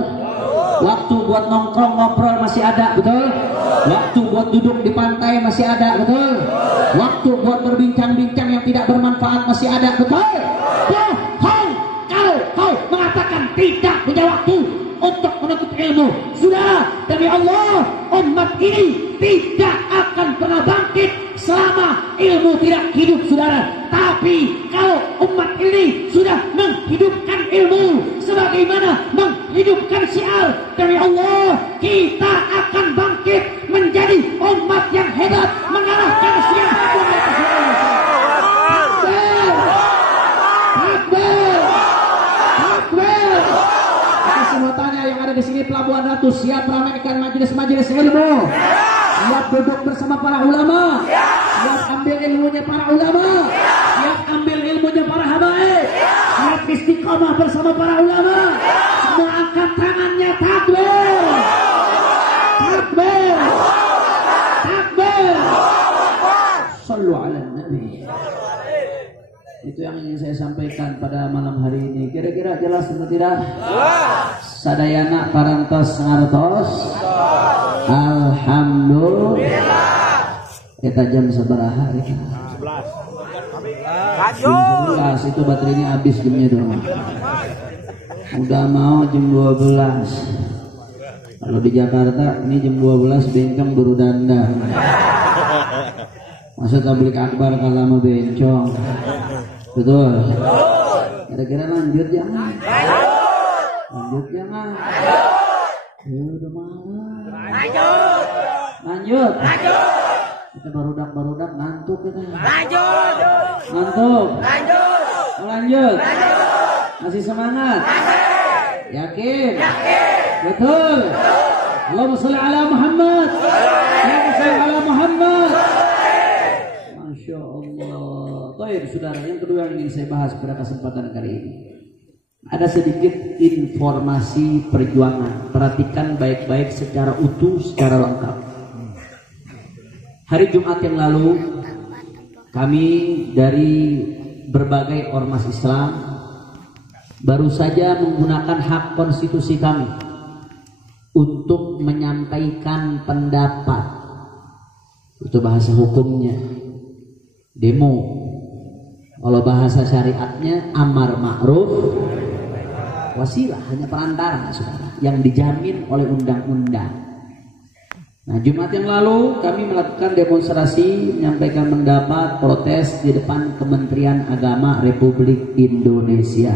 Waktu buat nongkrong ngobrol masih ada, betul? Waktu buat duduk di pantai masih ada, betul? Waktu buat berbincang-bincang yang tidak bermanfaat masih ada, betul? Bohong kalau kau mengatakan tidak punya waktu untuk menuntut ilmu. Saudara, demi Allah, umat ini tidak akan pernah bangkit selama ilmu tidak hidup, saudara. Tapi kalau umat ini sudah menghidupkan ilmu sebagaimana menghidupkan syiar, demi Allah, kita akan bangkit menjadi umat yang hebat mengalahkan siapapun. Semua tanya yang ada di sini, Pelabuhan Ratu siap ramaikan majelis-majelis ilmu, siap duduk bersama para ulama, siap ambil ilmunya para ulama, siap ambil ilmunya para habaib, siap istiqomah bersama para ulama. Semua angkat tangannya, takbir, takbir, takbir. Sallu ala Nabi. Itu yang ingin saya sampaikan pada malam hari ini. Kira-kira jelas atau tidak? Sadayana parantos ngartos. Alhamdulillah. Kita jam sabaraha kita? 11. Itu baterainya habis jamnya doang. Udah mau jam 12. Kalau di Jakarta ini jam 12 bengkang baru dandang. Maksud tablik akbar kalau mau bencong. Betul. Kira-kira lanjut jangan? Lanjut jangan? Udah malam. Lanjut. Kita barudak ngantuk kita. Ngantuk. Lanjut. Masih semangat? Yakin? Betul. Allahumma sholli ala Muhammad. Allahumma sholli ala Muhammad. Masya Allah. Baik, saudara, yang kedua yang ingin saya bahas pada kesempatan kali ini, ada sedikit informasi perjuangan. Perhatikan baik-baik secara utuh, secara lengkap. Hari Jumat yang lalu, kami dari berbagai ormas Islam baru saja menggunakan hak konstitusi kami untuk menyampaikan pendapat. Itu bahasa hukumnya demo. Kalau bahasa syariatnya amar ma'ruf, wasilah, hanya perantara, saudara, yang dijamin oleh undang-undang. Nah, Jumat yang lalu kami melakukan demonstrasi, menyampaikan pendapat, protes di depan Kementerian Agama Republik Indonesia.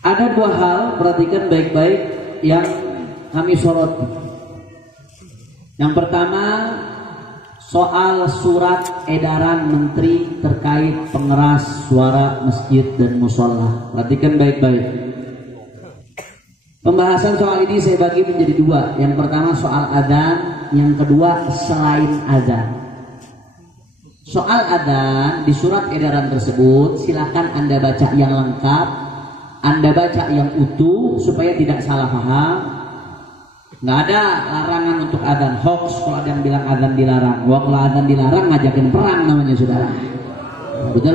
Ada 2 hal, perhatikan baik-baik, yang kami soroti. Yang pertama, soal surat edaran menteri terkait pengeras suara masjid dan musola. Perhatikan baik-baik. Pembahasan soal ini saya bagi menjadi 2. Yang pertama soal adzan, yang kedua selain adzan. Soal adzan di surat edaran tersebut silakan Anda baca yang lengkap, Anda baca yang utuh supaya tidak salah paham. Nggak ada larangan untuk adzan, hoax kalau ada yang bilang adzan dilarang. Wah, kalau adzan dilarang ngajakin perang namanya, saudara. Betul.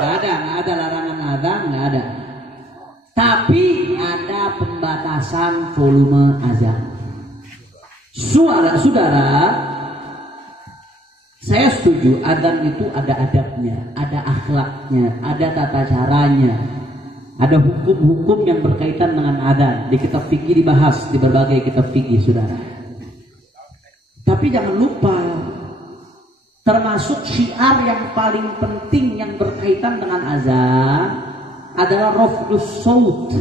Nggak ada larangan adzan, nggak ada. Tapi ada pembatasan volume azan. Saudara, saya setuju adzan itu ada adabnya, ada akhlaknya, ada tata caranya. Ada hukum-hukum yang berkaitan dengan adzan. Di kitab fikih dibahas, di berbagai kitab fikih, saudara. Tapi jangan lupa, termasuk syiar yang paling penting yang berkaitan dengan azan adalah raf'us saut,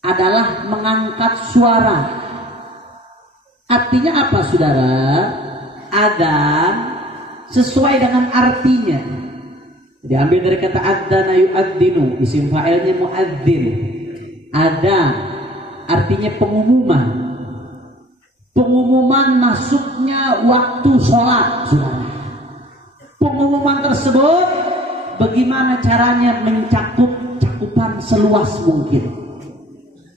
adalah mengangkat suara. Artinya apa saudara? Adzan sesuai dengan artinya. Diambil dari kata adzana yu'adzinu, isim fa'ilnya muadzin. Adzan artinya pengumuman. Pengumuman masuknya waktu sholat, saudara. Pengumuman tersebut bagaimana caranya mencakup cakupan seluas mungkin,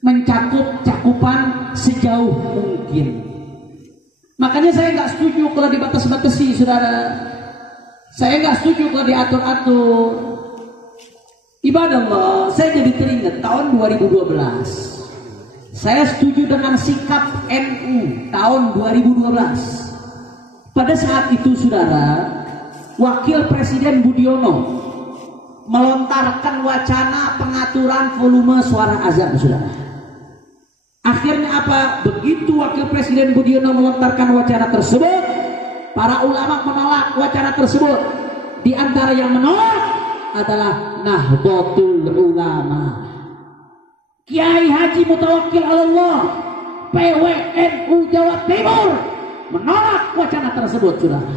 mencakup cakupan sejauh mungkin. Makanya saya nggak setuju kalau dibatas-batasi, saudara. Saya nggak setuju kalau diatur-atur. Ibadah Allah, saya jadi teringat tahun 2012. Saya setuju dengan sikap NU tahun 2012. Pada saat itu, saudara, Wakil Presiden Budiono melontarkan wacana pengaturan volume suara azan, saudara. Akhirnya apa? Begitu Wakil Presiden Budiono melontarkan wacana tersebut, para ulama menolak wacana tersebut. Di antara yang menolak adalah Nahdlatul Ulama, Kiai Haji Mutawakkil Allah, PWNU Jawa Timur, menolak wacana tersebut, saudara.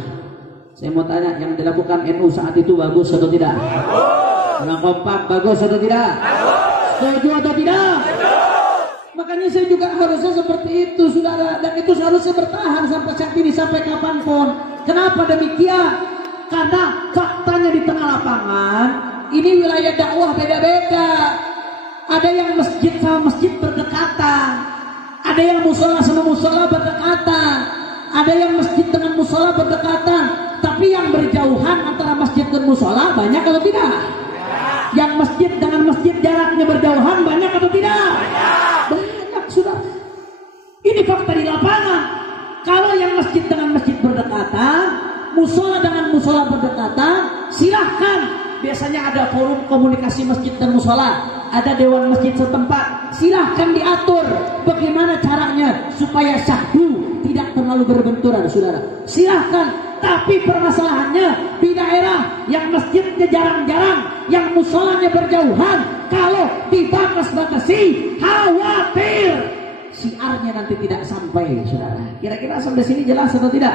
Saya mau tanya, yang dilakukan NU saat itu bagus atau tidak? Orang kompak bagus atau tidak? Setuju atau tidak? Makanya saya juga harusnya seperti itu, saudara. Dan itu seharusnya bertahan sampai saat ini, sampai kapanpun. Kenapa demikian? Karena faktanya di tengah lapangan, ini wilayah dakwah beda-beda. Ada yang masjid sama masjid berdekatan, ada yang musola sama musola berdekatan, ada yang masjid dengan musola berdekatan. Tapi yang berjauhan antara masjid dan musola banyak atau tidak? Yang masjid dengan masjid jaraknya berjauhan banyak atau tidak? Banyak, sudah. Ini fakta di lapangan. Kalau yang masjid dengan masjid berdekatan, musola dengan musola berdekatan, silahkan. Biasanya ada forum komunikasi masjid dan musola, ada dewan masjid setempat. Silahkan diatur bagaimana caranya supaya syahdu tidak terlalu berbenturan, saudara. Silahkan. Tapi permasalahannya di daerah yang masjidnya jarang-jarang, yang musolanya berjauhan, kalau dibatas-batasi, khawatir siarnya nanti tidak sampai, saudara. Kira-kira sampai sini jelas atau tidak?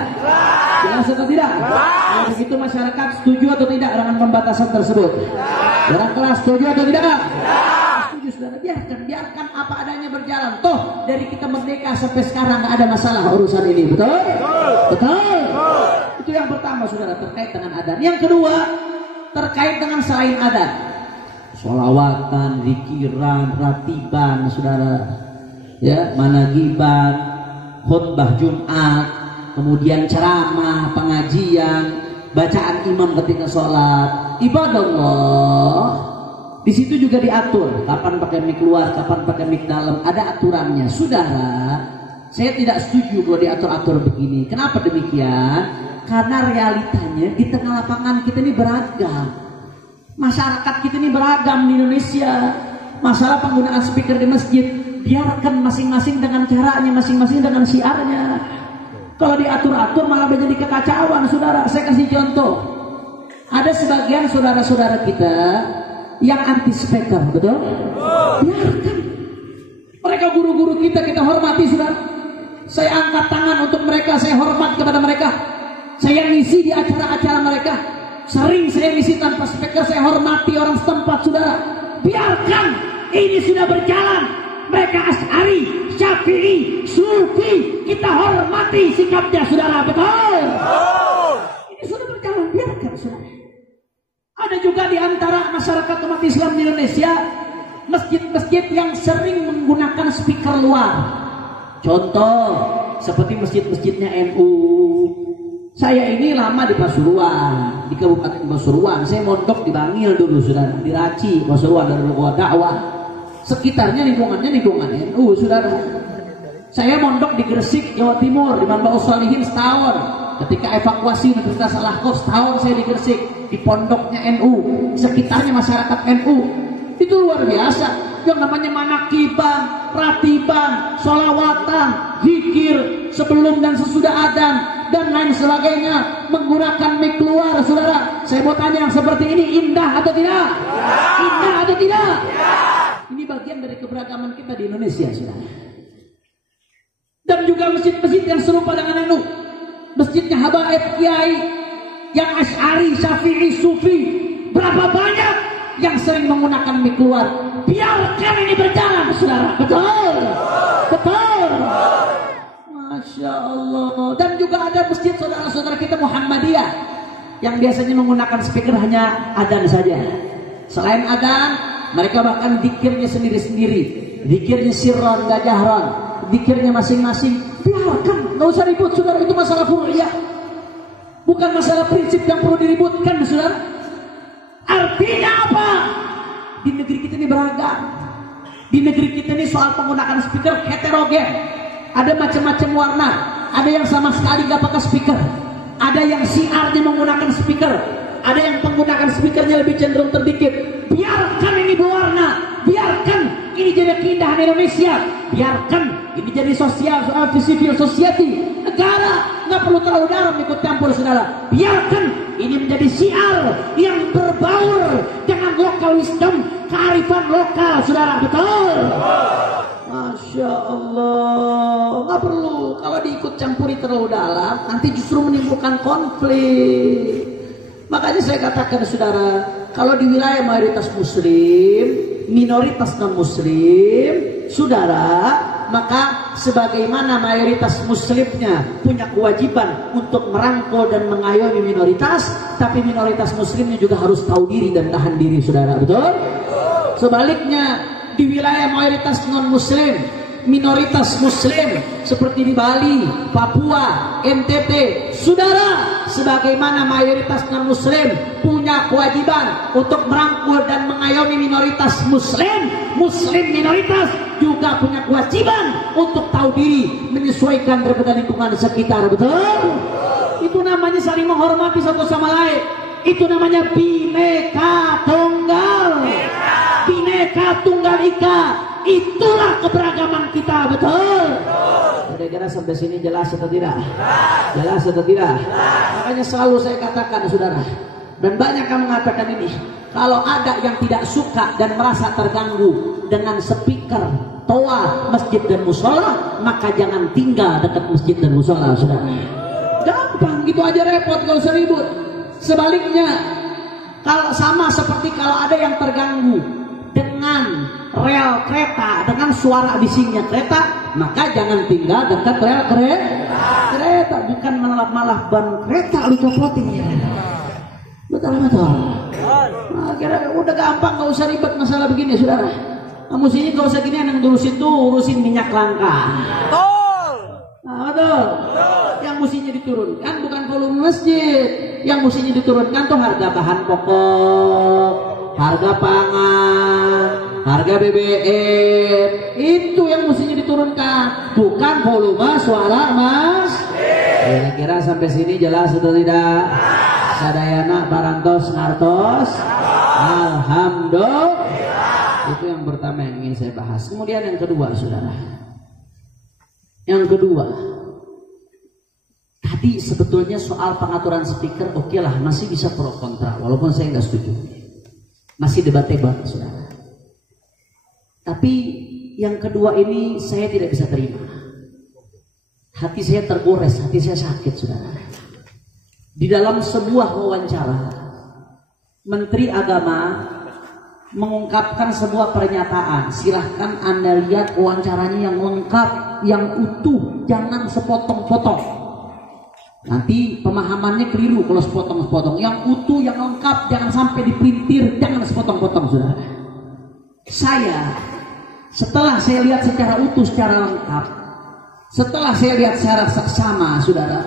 Jelas atau tidak? Kalau begitu masyarakat setuju atau tidak dengan pembatasan tersebut? Orang kelas setuju atau tidak? Setuju, saudara. Biarkan apa adanya berjalan. Toh dari kita merdeka sampai sekarang nggak ada masalah urusan ini, betul? Betul. Itu yang pertama, saudara, terkait dengan adan. Yang kedua, terkait dengan selain adan, sholawatan, zikiran, ratiban, saudara, ya, managiban, khutbah Jumat, kemudian ceramah, pengajian, bacaan imam ketika sholat, ibadah Allah. Di situ juga diatur kapan pakai mic luar, kapan pakai mic dalam, ada aturannya, saudara. Saya tidak setuju kalau diatur-atur begini. Kenapa demikian? Karena realitanya di tengah lapangan kita ini beragam. Masyarakat kita ini beragam di Indonesia. Masalah penggunaan speaker di masjid, biarkan masing-masing dengan caranya, masing-masing dengan syiarnya. Kalau diatur-atur malah menjadi kekacauan, saudara. Saya kasih contoh. Ada sebagian saudara-saudara kita yang anti speaker, betul? Biarkan. Mereka guru-guru kita hormati, saudara. Saya angkat tangan untuk mereka, saya hormat kepada mereka. Saya ngisi di acara-acara mereka. Sering saya ngisi tanpa speaker, saya hormati orang setempat, saudara. Biarkan ini sudah berjalan. Mereka Asy'ari, Syafi'i, Sufi, kita hormati sikapnya, saudara, betul? Ini sudah berjalan, biarkan, saudara. Ada juga di antara masyarakat umat Islam di Indonesia masjid-masjid yang sering menggunakan speaker luar. Contoh seperti masjid-masjidnya NU. Saya ini lama di Pasuruan, di Kabupaten Pasuruan. Saya mondok di Bangil dulu, saudara, di Raci, Pasuruan, dari Rumah Dakwah. Sekitarnya lingkungan NU, saudara. Saya mondok di Gresik, Jawa Timur, di Manbaus Shalihin setahun. Ketika evakuasi Universitas Al-Ahqaf setahun saya di Gresik, di pondoknya NU, sekitarnya masyarakat NU. Itu luar biasa. Yang namanya manakiban, ratiban, sholawatan, zikir sebelum dan sesudah adzan, dan lain sebagainya, menggunakan mic keluar, saudara. Saya mau tanya yang seperti ini indah atau tidak? Indah atau tidak? Ini bagian dari keberagaman kita di Indonesia, saudara. Dan juga masjid-masjid yang serupa dengan itu, masjidnya Habaib Kiai yang Asy'ari, Syafi'i, Sufi, berapa banyak yang sering menggunakan mic keluar. Biarkan ini berjalan, saudara. Betul, betul. Masya Allah. Dan juga ada masjid saudara-saudara kita Muhammadiyah yang biasanya menggunakan speaker hanya adzan saja. Selain adzan, mereka bahkan zikirnya sendiri-sendiri, zikirnya sirron, gak jahron, zikirnya masing-masing. Biarkan, nggak usah ribut, saudara. Itu masalah furu'iyah, bukan masalah prinsip yang perlu diributkan, saudara. Artinya apa? Di negeri kita ini beragam. Di negeri kita ini soal penggunaan speaker heterogen. Ada macam-macam warna. Ada yang sama sekali gak pakai speaker. Ada yang siarnya menggunakan speaker. Ada yang penggunaan speakernya lebih cenderung terdikit. Biarkan ini berwarna. Biarkan ini jadi keindahan Indonesia. Biarkan ini jadi sosial, civil society. Negara nggak perlu terlalu dalam ikut campur, saudara. Biarkan ini menjadi siar yang berbaur dengan lokal wisdom, kearifan lokal, saudara. Betul. Masya Allah. Nggak perlu kalau diikut campuri terlalu dalam, nanti justru menimbulkan konflik. Makanya saya katakan, saudara, kalau di wilayah mayoritas muslim, minoritas non muslim, saudara, maka sebagaimana mayoritas muslimnya punya kewajiban untuk merangkul dan mengayomi minoritas, tapi minoritas muslimnya juga harus tahu diri dan tahan diri, saudara. Betul? Sebaliknya, di wilayah mayoritas non muslim, minoritas muslim seperti di Bali, Papua, NTT, saudara, sebagaimana mayoritas non muslim punya kewajiban untuk merangkul dan mengayomi minoritas muslim, muslim minoritas juga punya kewajiban untuk tahu diri, menyesuaikan daripada lingkungan sekitar. Betul? Itu namanya saling menghormati satu sama lain. Itu namanya Bhinneka Tunggal, Bhinneka Tunggal Ika. Itulah keberagaman kita. Betul? Kira-kira sampai sini jelas atau tidak? Jelas atau tidak? Makanya selalu saya katakan, saudara, dan banyak yang mengatakan ini, kalau ada yang tidak suka dan merasa terganggu dengan speaker toa masjid dan musola, maka jangan tinggal dekat masjid dan musola, saudara. Gampang, gitu aja, repot, gak usah ribut. Sebaliknya, kalau sama seperti kalau ada yang terganggu dengan rel kereta, dengan suara bisingnya kereta, maka jangan tinggal dekat rel kereta. Bukan malah ban kereta lu copotin. Betul. Nah, kira udah gampang, gak usah ribet masalah begini, saudara. Kamu sini gak usah gini, yang urusin tuh urusin minyak langka. Nah, betul. Yang mestinya diturunkan bukan volume masjid. Yang mestinya diturunkan tuh harga bahan pokok, harga pangan, harga BBM. Itu yang mestinya diturunkan, bukan volume suara mas. Kira-kira sampai sini jelas atau tidak? Sadayana parantos ngartos. Alhamdulillah. Itu yang pertama yang ingin saya bahas. Kemudian yang kedua, saudara. Yang kedua, tadi sebetulnya soal pengaturan speaker, oke lah, masih bisa pro kontra, walaupun saya nggak setuju, masih debat-debat, saudara. Tapi yang kedua ini saya tidak bisa terima. Hati saya tergores, hati saya sakit, saudara. Di dalam sebuah wawancara, Menteri Agama mengungkapkan sebuah pernyataan. Silahkan Anda lihat wawancaranya yang lengkap, yang utuh, jangan sepotong-potong. Nanti pemahamannya keliru kalau sepotong-sepotong. Yang utuh, yang lengkap, jangan sampai dipelintir, jangan sepotong-potong, saudara. Setelah saya lihat secara utuh, secara lengkap, setelah saya lihat secara seksama, saudara,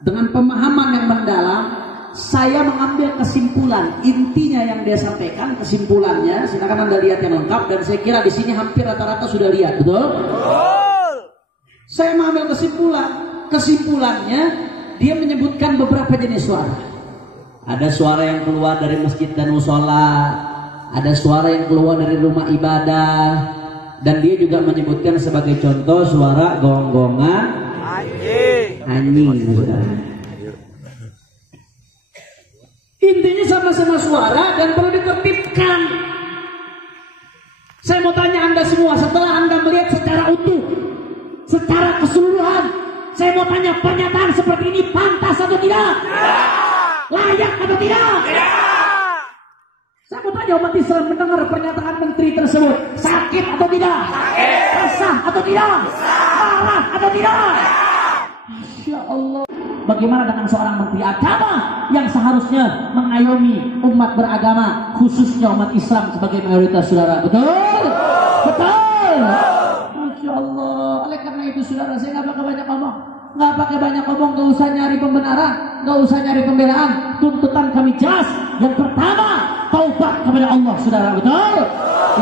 dengan pemahaman yang mendalam, saya mengambil kesimpulan. Intinya yang dia sampaikan, kesimpulannya, silakan Anda lihat yang lengkap, dan saya kira di sini hampir rata-rata sudah lihat, betul? Saya mengambil kesimpulan. Kesimpulannya, dia menyebutkan beberapa jenis suara. Ada suara yang keluar dari masjid dan musola, ada suara yang keluar dari rumah ibadah, dan dia juga menyebutkan sebagai contoh suara gonggongan, anjing. Intinya sama-sama suara dan perlu ditertibkan. Saya mau tanya Anda semua, setelah Anda melihat secara utuh, secara keseluruhan, saya mau tanya, pernyataan seperti ini pantas atau tidak? Layak atau tidak? Saya mau tanya umat Islam mendengar pernyataan menteri tersebut, sakit atau tidak? Resah atau tidak? Marah atau tidak? Masya Allah. Bagaimana dengan seorang menteri agama yang seharusnya mengayomi umat beragama, khususnya umat Islam sebagai mayoritas, saudara? Betul? Betul? Masya Allah. Oleh karena itu, saudara, saya nggak pakai banyak ngomong. Nggak pakai banyak ngomong, nggak usah nyari pembenaran, nggak usah nyari pembelaan. Tuntutan kami jelas. Yang pertama, taubat kepada Allah, saudara. Betul?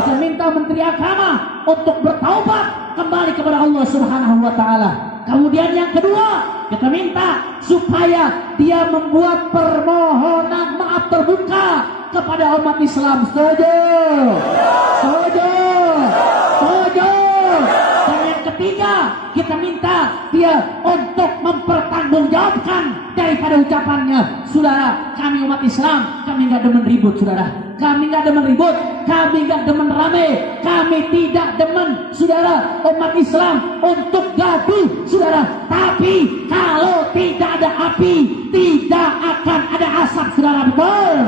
Kita minta menteri agama untuk bertaubat kembali kepada Allah Subhanahu wa Ta'ala. Kemudian yang kedua, kita minta supaya dia membuat permohonan maaf terbuka kepada umat Islam. Setuju? Setuju? Setuju? Dan yang ketiga, kita minta dia untuk mempertanggungjawabkan daripada ucapannya. Saudara, kami umat Islam, kami nggak demen ribut, saudara. Kami nggak demen ribut, kami nggak demen rame, kami tidak demen, saudara, umat Islam untuk gaduh, saudara. Tapi kalau tidak ada api, tidak akan ada asap, saudara. Betul?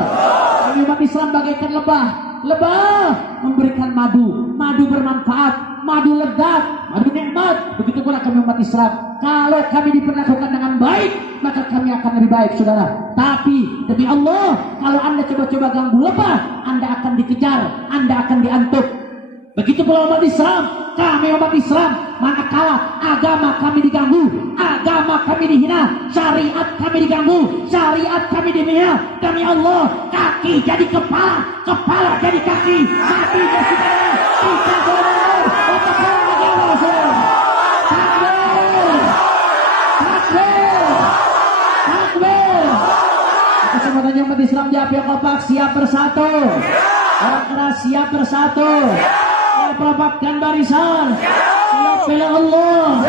Kami umat Islam bagaikan lebah. Lebah memberikan madu, madu bermanfaat, madu lezat, madu nikmat. Begitu pula kami umat Islam. Kalau kami diperlakukan dengan baik, maka kami akan lebih baik, saudara. Tapi demi Allah, kalau Anda coba-coba ganggu lebah, Anda akan dikejar, Anda akan diantuk. Begitu pula umat Islam, kami umat Islam, manakala agama kami diganggu, agama kami dihina, syariat kami diganggu, syariat kami dihina, demi Allah, kaki jadi kepala, kepala jadi kaki, mati jadi saudara, kita benar untuk lagi Allah, saudara. Takbir, takbir, takbir. Aku semua tanya umat Islam, jawab yang kompak, siap bersatu, orang keras siap bersatu. Rapatkan barisan, siap bela Allah,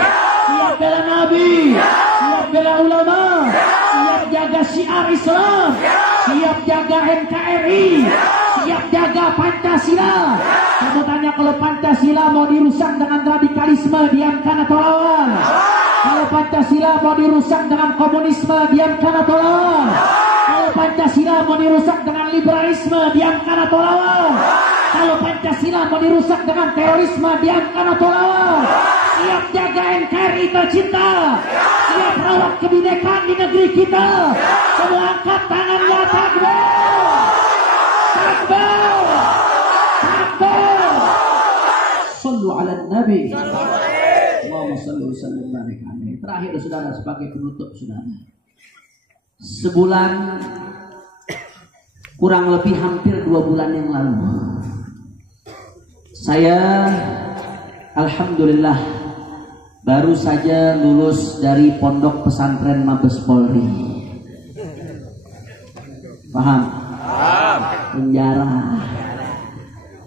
siap bela Nabi, siap bela ulama, siap jaga syiar Islam, siap jaga NKRI, siap jaga Pancasila. Kamu tanya, kalau Pancasila mau dirusak dengan radikalisme, diamkan atau lawan? Kalau Pancasila mau dirusak dengan komunisme, diamkan atau lawan? Kalau Pancasila mau dirusak dengan liberalisme, diamkan atau lawan? Kalau Pancasila mau dirusak dengan terorisme, diamkan atau lawan? Siap jaga NKRI tercinta, siap rawat kebinekaan di negeri kita. Semua angkat tangannya, takbir, takbir, takbir. Sallu ala Nabi. Allahumma salli wa sallim barik alaihi. Terakhir, saudara, sebagai penutup, saudara, sebulan, kurang lebih hampir 2 bulan yang lalu, saya alhamdulillah baru saja lulus dari Pondok Pesantren Mabes Polri. Paham? Paham. Penjara.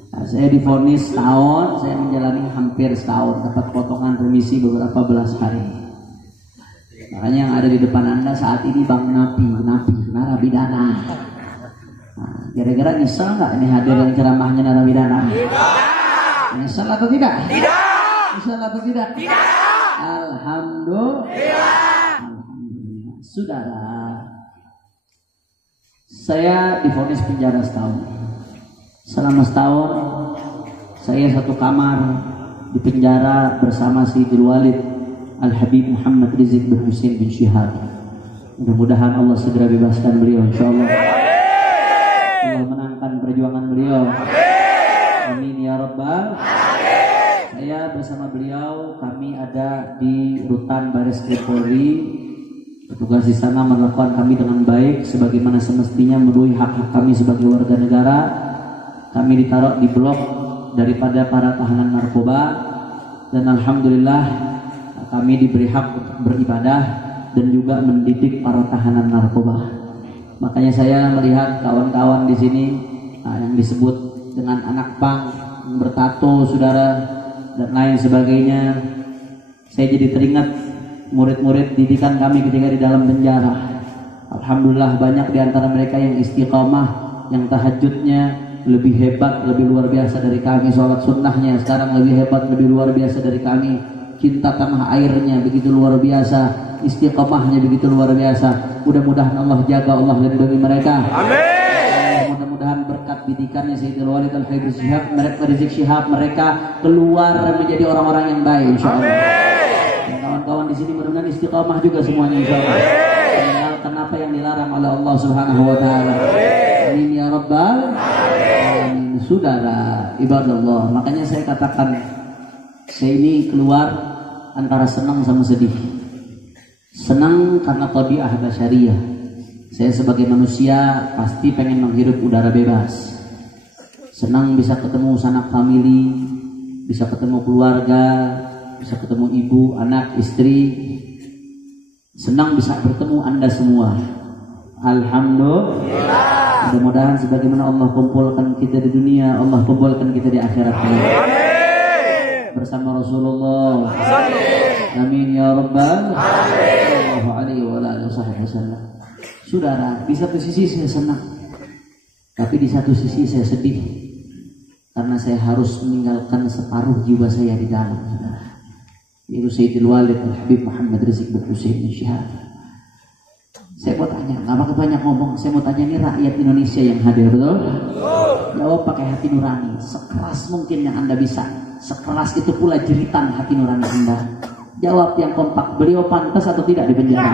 Nah, saya divonis setahun, saya menjalani hampir setahun, dapat potongan remisi beberapa belas hari. Makanya yang ada di depan Anda saat ini Bang Napi, narapidana. Nah, kira-kira nyesel nggak ini hadirin ceramahnya narapidana? Nyesel atau tidak? Tidak. Nyesel atau tidak? Tidak. Alhamdulillah. Alhamdulillah. Saudara, saya divonis penjara setahun. Selama setahun saya satu kamar di penjara bersama Sayyidul Walid Al-Habib Muhammad Rizik bin Husain bin Syihab. Mudah-mudahan Allah segera bebaskan beliau, insyaallah. Allah menangkan perjuangan beliau. Amin ya rabbal alamin. Saya bersama beliau, kami ada di Rutan Baris Krim Polri. Petugas di sana melakukan kami dengan baik sebagaimana semestinya, memenuhi hak-hak kami sebagai warga negara. Kami ditaruh di blok daripada para tahanan narkoba, dan alhamdulillah kami diberi hak untuk beribadah dan juga mendidik para tahanan narkoba. Makanya saya melihat kawan-kawan di sini yang disebut dengan anak pang, yang bertato, saudara, dan lain sebagainya. Saya jadi teringat murid-murid didikan kami ketika di dalam penjara. Alhamdulillah banyak di antara mereka yang istiqamah, yang tahajudnya lebih hebat, lebih luar biasa dari kami. Sholat sunnahnya sekarang lebih hebat, lebih luar biasa dari kami. Cinta tanah airnya begitu luar biasa, istiqamahnya begitu luar biasa. Mudah-mudahan Allah jaga, Allah lindungi mereka. Amin. Mudah-mudahan berkat didikannya Sayyidul Walid Al-Habib Rizik Syihab mereka keluar menjadi orang-orang yang baik insyaallah. Dan kawan-kawan di sini mudah-mudahan istiqamah juga semuanya insyaallah. Meninggalkan apa yang dilarang oleh Allah Subhanahu wa taala. Amin ya rabbal alamin. Saudara ibadallah, makanya saya katakan saya ini keluar antara senang sama sedih. Senang karena tabiat basyariah. Saya sebagai manusia pasti pengen menghirup udara bebas. Senang bisa ketemu sanak famili, bisa ketemu keluarga, bisa ketemu ibu, anak, istri. Senang bisa bertemu Anda semua. Alhamdulillah. Mudah-mudahan sebagaimana Allah kumpulkan kita di dunia, Allah kumpulkan kita di akhirat. Bersama Rasulullah. Amin ya rabbal alamin. Wasallam. Saudara, di satu sisi saya senang, tapi di satu sisi saya sedih karena saya harus meninggalkan separuh jiwa saya di dalam. Yaitu Sayyidul Walid Al-Habib Muhammad Rizik bin Husain Syihab. Saya mau tanya, nggak pakai banyak ngomong. Saya mau tanya nih rakyat Indonesia yang hadir, betul? Jawab pakai hati nurani, sekeras mungkin yang Anda bisa. Sekeras itu pula jeritan hati nurani Anda. Jawab yang kompak. Beliau pantas atau tidak di penjara?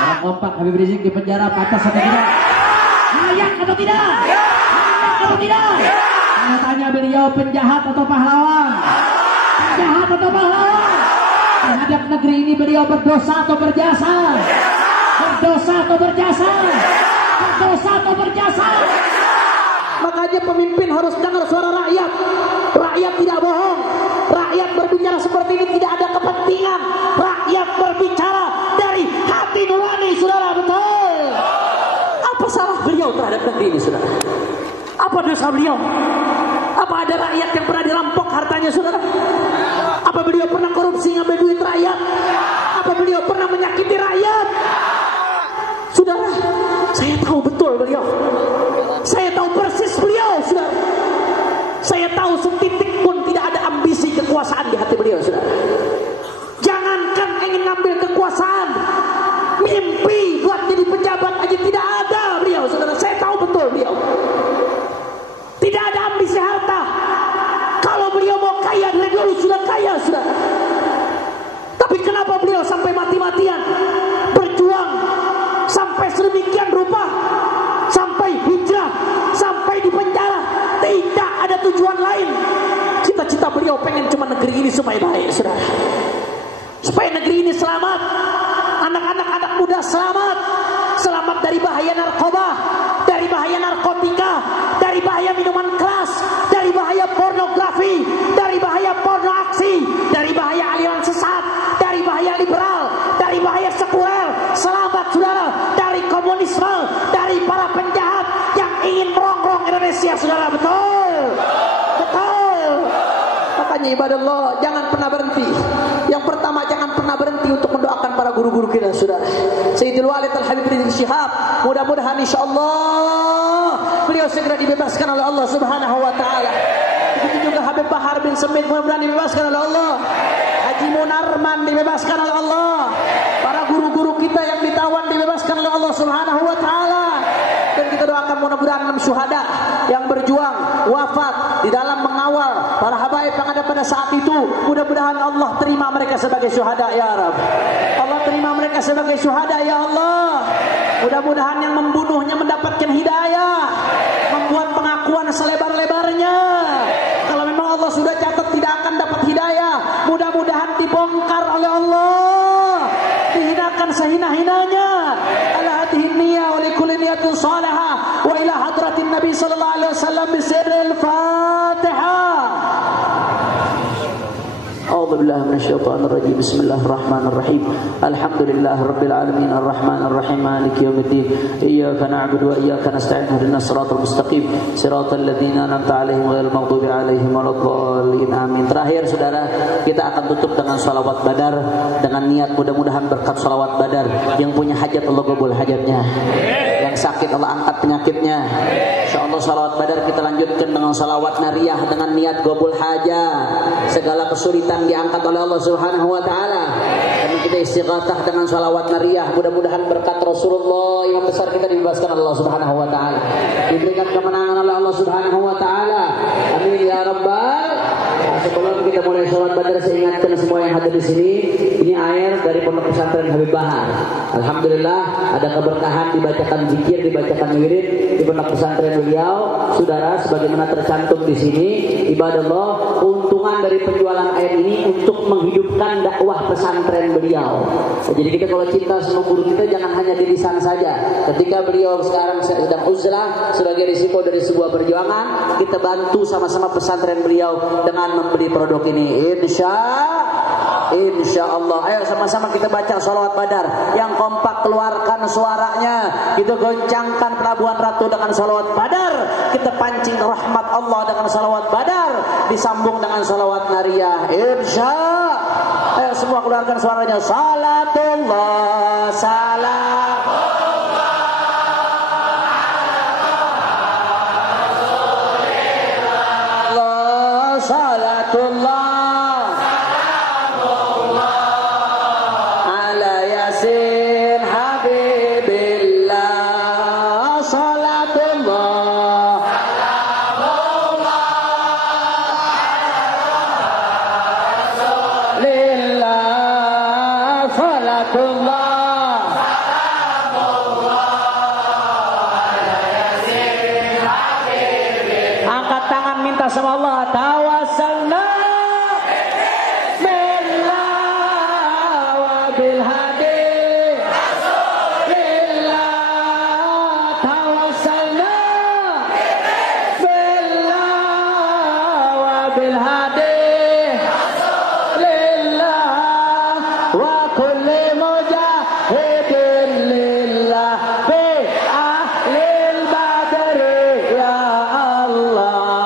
Orang kompak Habib Rizik di penjara pantas atau tidak? Layak atau tidak? Layak atau tidak? Saya tanya beliau penjahat atau pahlawan? Penjahat atau pahlawan? Terhadap negeri ini beliau berdosa atau berjasa? Berdosa atau berjasa? Berdosa atau berjasa? Makanya pemimpin harus dengar suara rakyat. Rakyat tidak bohong. Rakyat berbicara seperti ini tidak ada kepentingan. Rakyat berbicara dari hati nurani, saudara, betul. Apa salah beliau terhadap negeri ini, saudara? Apa dosa beliau? Apa ada rakyat yang pernah dirampok hartanya, saudara? Apa beliau pernah korupsi ngambil duit rakyat? Apa beliau pernah menyakiti rakyat? Saudara, saya tahu betul beliau. Saya tahu persis beliau, saudara. Saya tahu setitik pun tidak ada ambisi kekuasaan di hati beliau, saudara. Jangankan ingin ngambil kekuasaan, mimpi buat jadi pejabat aja tidak ada beliau, saudara. Saya tahu betul beliau. Tidak ada ambisi harta. Kalau beliau mau kaya dari dulu sudah kaya, saudara. Tapi kenapa beliau sampai mati-matian berjuang sampai sedemikian rupa, sampai hijrah, sampai di penjara? Tidak ada tujuan lain. Cita-cita beliau pengen cuma negeri ini supaya baik, saudara. Supaya negeri ini selamat, anak-anak anak muda selamat, selamat dari bahaya narkoba, dari bahaya narkotika, dari bahaya minuman keras, dari bahaya pornografi, dari bahaya porno aksi, dari bahaya aliran sesat, dari bahaya liberal, dari bahaya sekuler. Selamat, saudara, dari komunisme, dari para penjahat yang ingin merongrong Indonesia, saudara. Betul, betul. Makanya ibadah Allah, jangan pernah berhenti. Yang pertama, jangan pernah berhenti untuk mendoakan para guru-guru kita, saudara. Sayyidul Walid Al-Habib Rizik Syihab, mudah-mudahan insyaallah beliau segera dibebaskan oleh Allah Subhanahu wa taala. Begitu juga Habib Bahar bin Semit, mudah-mudahan dibebaskan oleh Allah. Haji Munarman dibebaskan oleh Allah. Para guru-guru kita yang ditawan dibebaskan oleh Allah Subhanahu wa taala. Dan kita doakan mudah-mudahan 6 syuhada yang berjuang wafat di dalam mengawal para habaib yang ada pada saat itu, mudah-mudahan Allah terima mereka sebagai syuhada ya Rabb. Allah terima mereka sebagai syuhada ya Allah. Mudah-mudahan yang membunuhnya mendapatkan hidayah, membuat pengakuan selebar-lebarnya. Kalau memang Allah sudah catat tidak akan dapat hidayah, mudah-mudahan dibongkar oleh Allah, dihinakan sehina-hinanya. Ala hadhihi niyyah wa likulli niyatin salihah wa ila hadratin Nabi sallallahu alaihi wasallam bi sirril Fatihah. A'udzu billahi billahi minasyaitonir rajim. Bismillahirrahmanirrahim. Alhamdulillahirabbil alamin arrahmanir rahim maliki yaumiddin. Iyyaka na'budu wa iyyaka nasta'in ihdinas siratal mustaqim siratal ladzina an'amta 'alaihim ghairil maghdubi 'alaihim waladdallin. Amin. Terakhir saudara, kita akan tutup dengan salawat Badar dengan niat mudah-mudahan berkat salawat Badar yang punya hajat Allah kabul hajatnya. Yang sakit Allah angkat penyakitnya. Insyaallah salawat Badar kita lanjutkan dengan salawat nariyah dengan niat qabul hajat. Segala kesulitan diangkat oleh Allah Subhanahu wa taala. Dan kita istighatsah dengan salawat nariyah, mudah-mudahan berkat Rasulullah yang besar kita dibebaskan Allah Subhanahu wa taala. Diberikan kemenangan oleh Allah Subhanahu wa taala. Amin ya rabbal. Sebelum kita mulai salat Badar, saya ingatkan semua yang hadir di sini, ini air dari Pondok Pesantren Habib Bahar. Alhamdulillah ada keberkahan, dibacakan zikir, dibacakan wirid di Pondok Pesantren beliau. Saudara, sebagaimana tercantum di sini, ibadah Allah, keuntungan dari penjualan air ini untuk menghidupkan dakwah pesantren beliau. Jadi kita kalau cinta sama guru kita jangan hanya di lisan saja. Ketika beliau sekarang sedang uzlah sebagai risiko dari sebuah perjuangan, kita bantu sama-sama pesantren beliau dengan membeli produk ini. Insya Allah. Ayo sama-sama kita baca salawat Badar. Yang kompak keluarkan suaranya. Kita goncangkan Pelabuhan Ratu dengan salawat Badar. Kita pancing rahmat Allah dengan salawat Badar. Disambung dengan salawat nariyah. Insya. Ayo semua keluarkan suaranya. Salatullah salam. Sama Allah tawassalna billah wa bil hadi rasulillah tawassalna billah wa bil hadi rasulillah wa kulli mujahidin lillah bi ahlil badri ya Allah.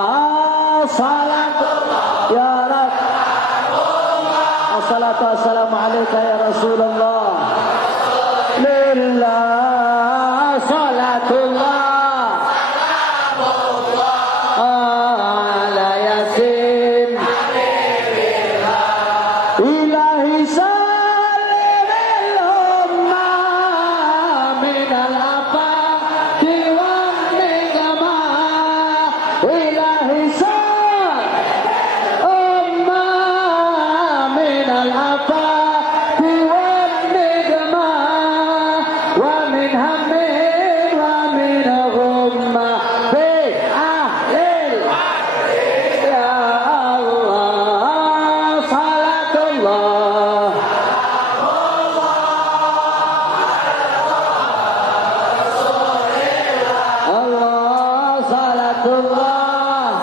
Assalamualaikum ya Rasulullah. Lillah salatullah ala yasin ilahi salimil ummah minal afati wan niqmah ilahi Allah salatullah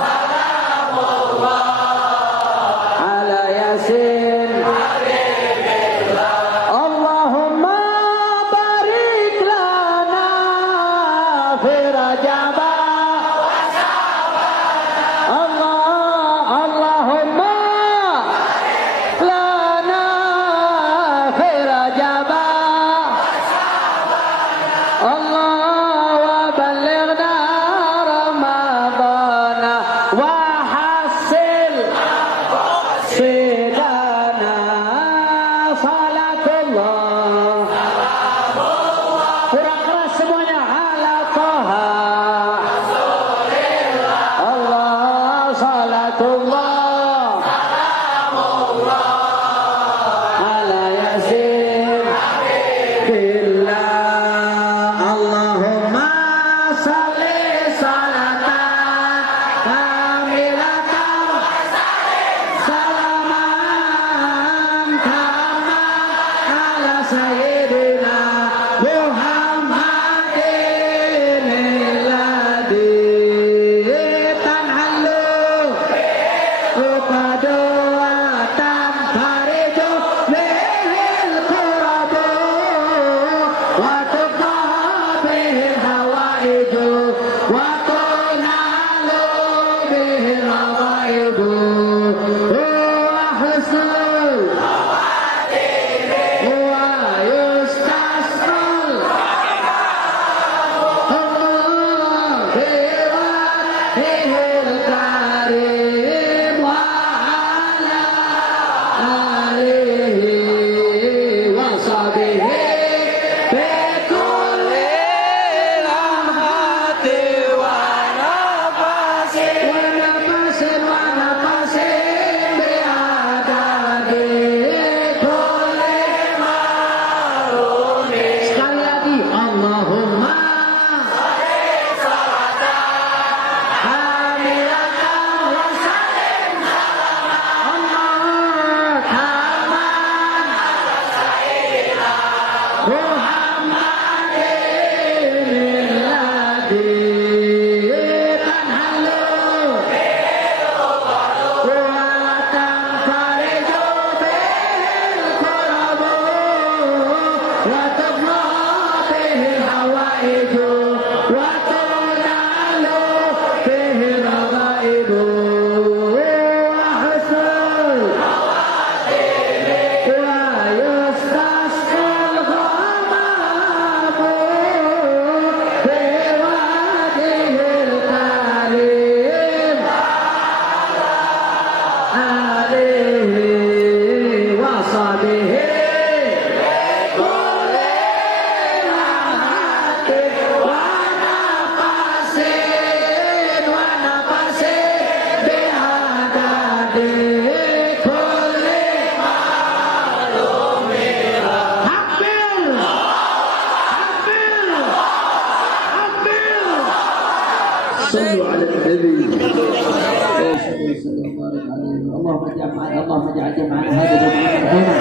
اللهم اجعل جمعنا هذا جمعا مرحوما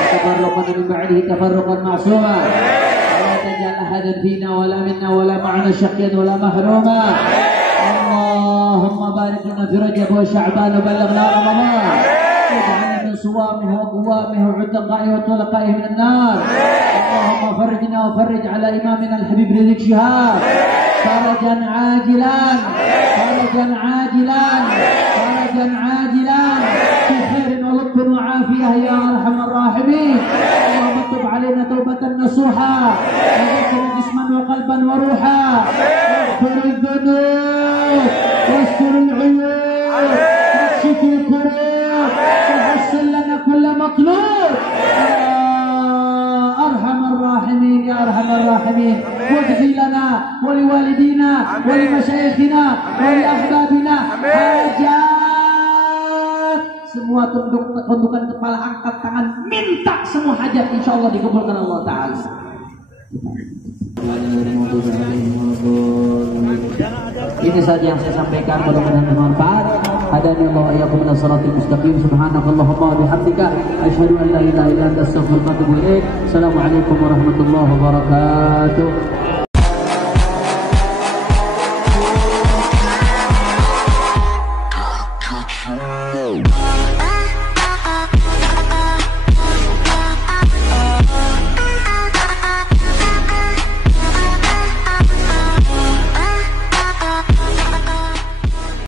وتفرقنا من بعده تفرقا معصوما ولا تجعل احدا فينا ولا منا ولا معنا شقيا ولا محروما اللهم بارك لنا في رجب وشعبان وبلغنا رمضان واجعلنا من صوامه وقوامه وعتقائه وطلقائه من النار اللهم فرجنا وفرج على امامنا الحبيب رزق شهاب فرجا عاجلا فرجا عاجلا فرجا عاجلا في خير ولطف وعافيه يا ارحم الراحمين اللهم تب علينا توبه نصوحا وذكر جسما وقلبا وروحا واغفر الذنوب واستر العيوب واكشف الكروب وحصل لنا كل مطلوب ارحم الراحمين يا ارحم الراحمين واغفر لنا ولوالدينا ولمشايخنا ولاحبابنا حاجات semua tundukan kepala, angkat tangan, minta semua hajat, insya Allah dikabulkan Allah Ta'ala. Ini saja yang saya sampaikan, mudah-mudahan bermanfaat. Hadani Allah wa iyyakum ila shiratal mustaqim. Subhanakallahumma wa bihamdika asyhadu an la ilaha illa anta astaghfiruka wa atubu ilaik. Assalamualaikum warahmatullahi wabarakatuh.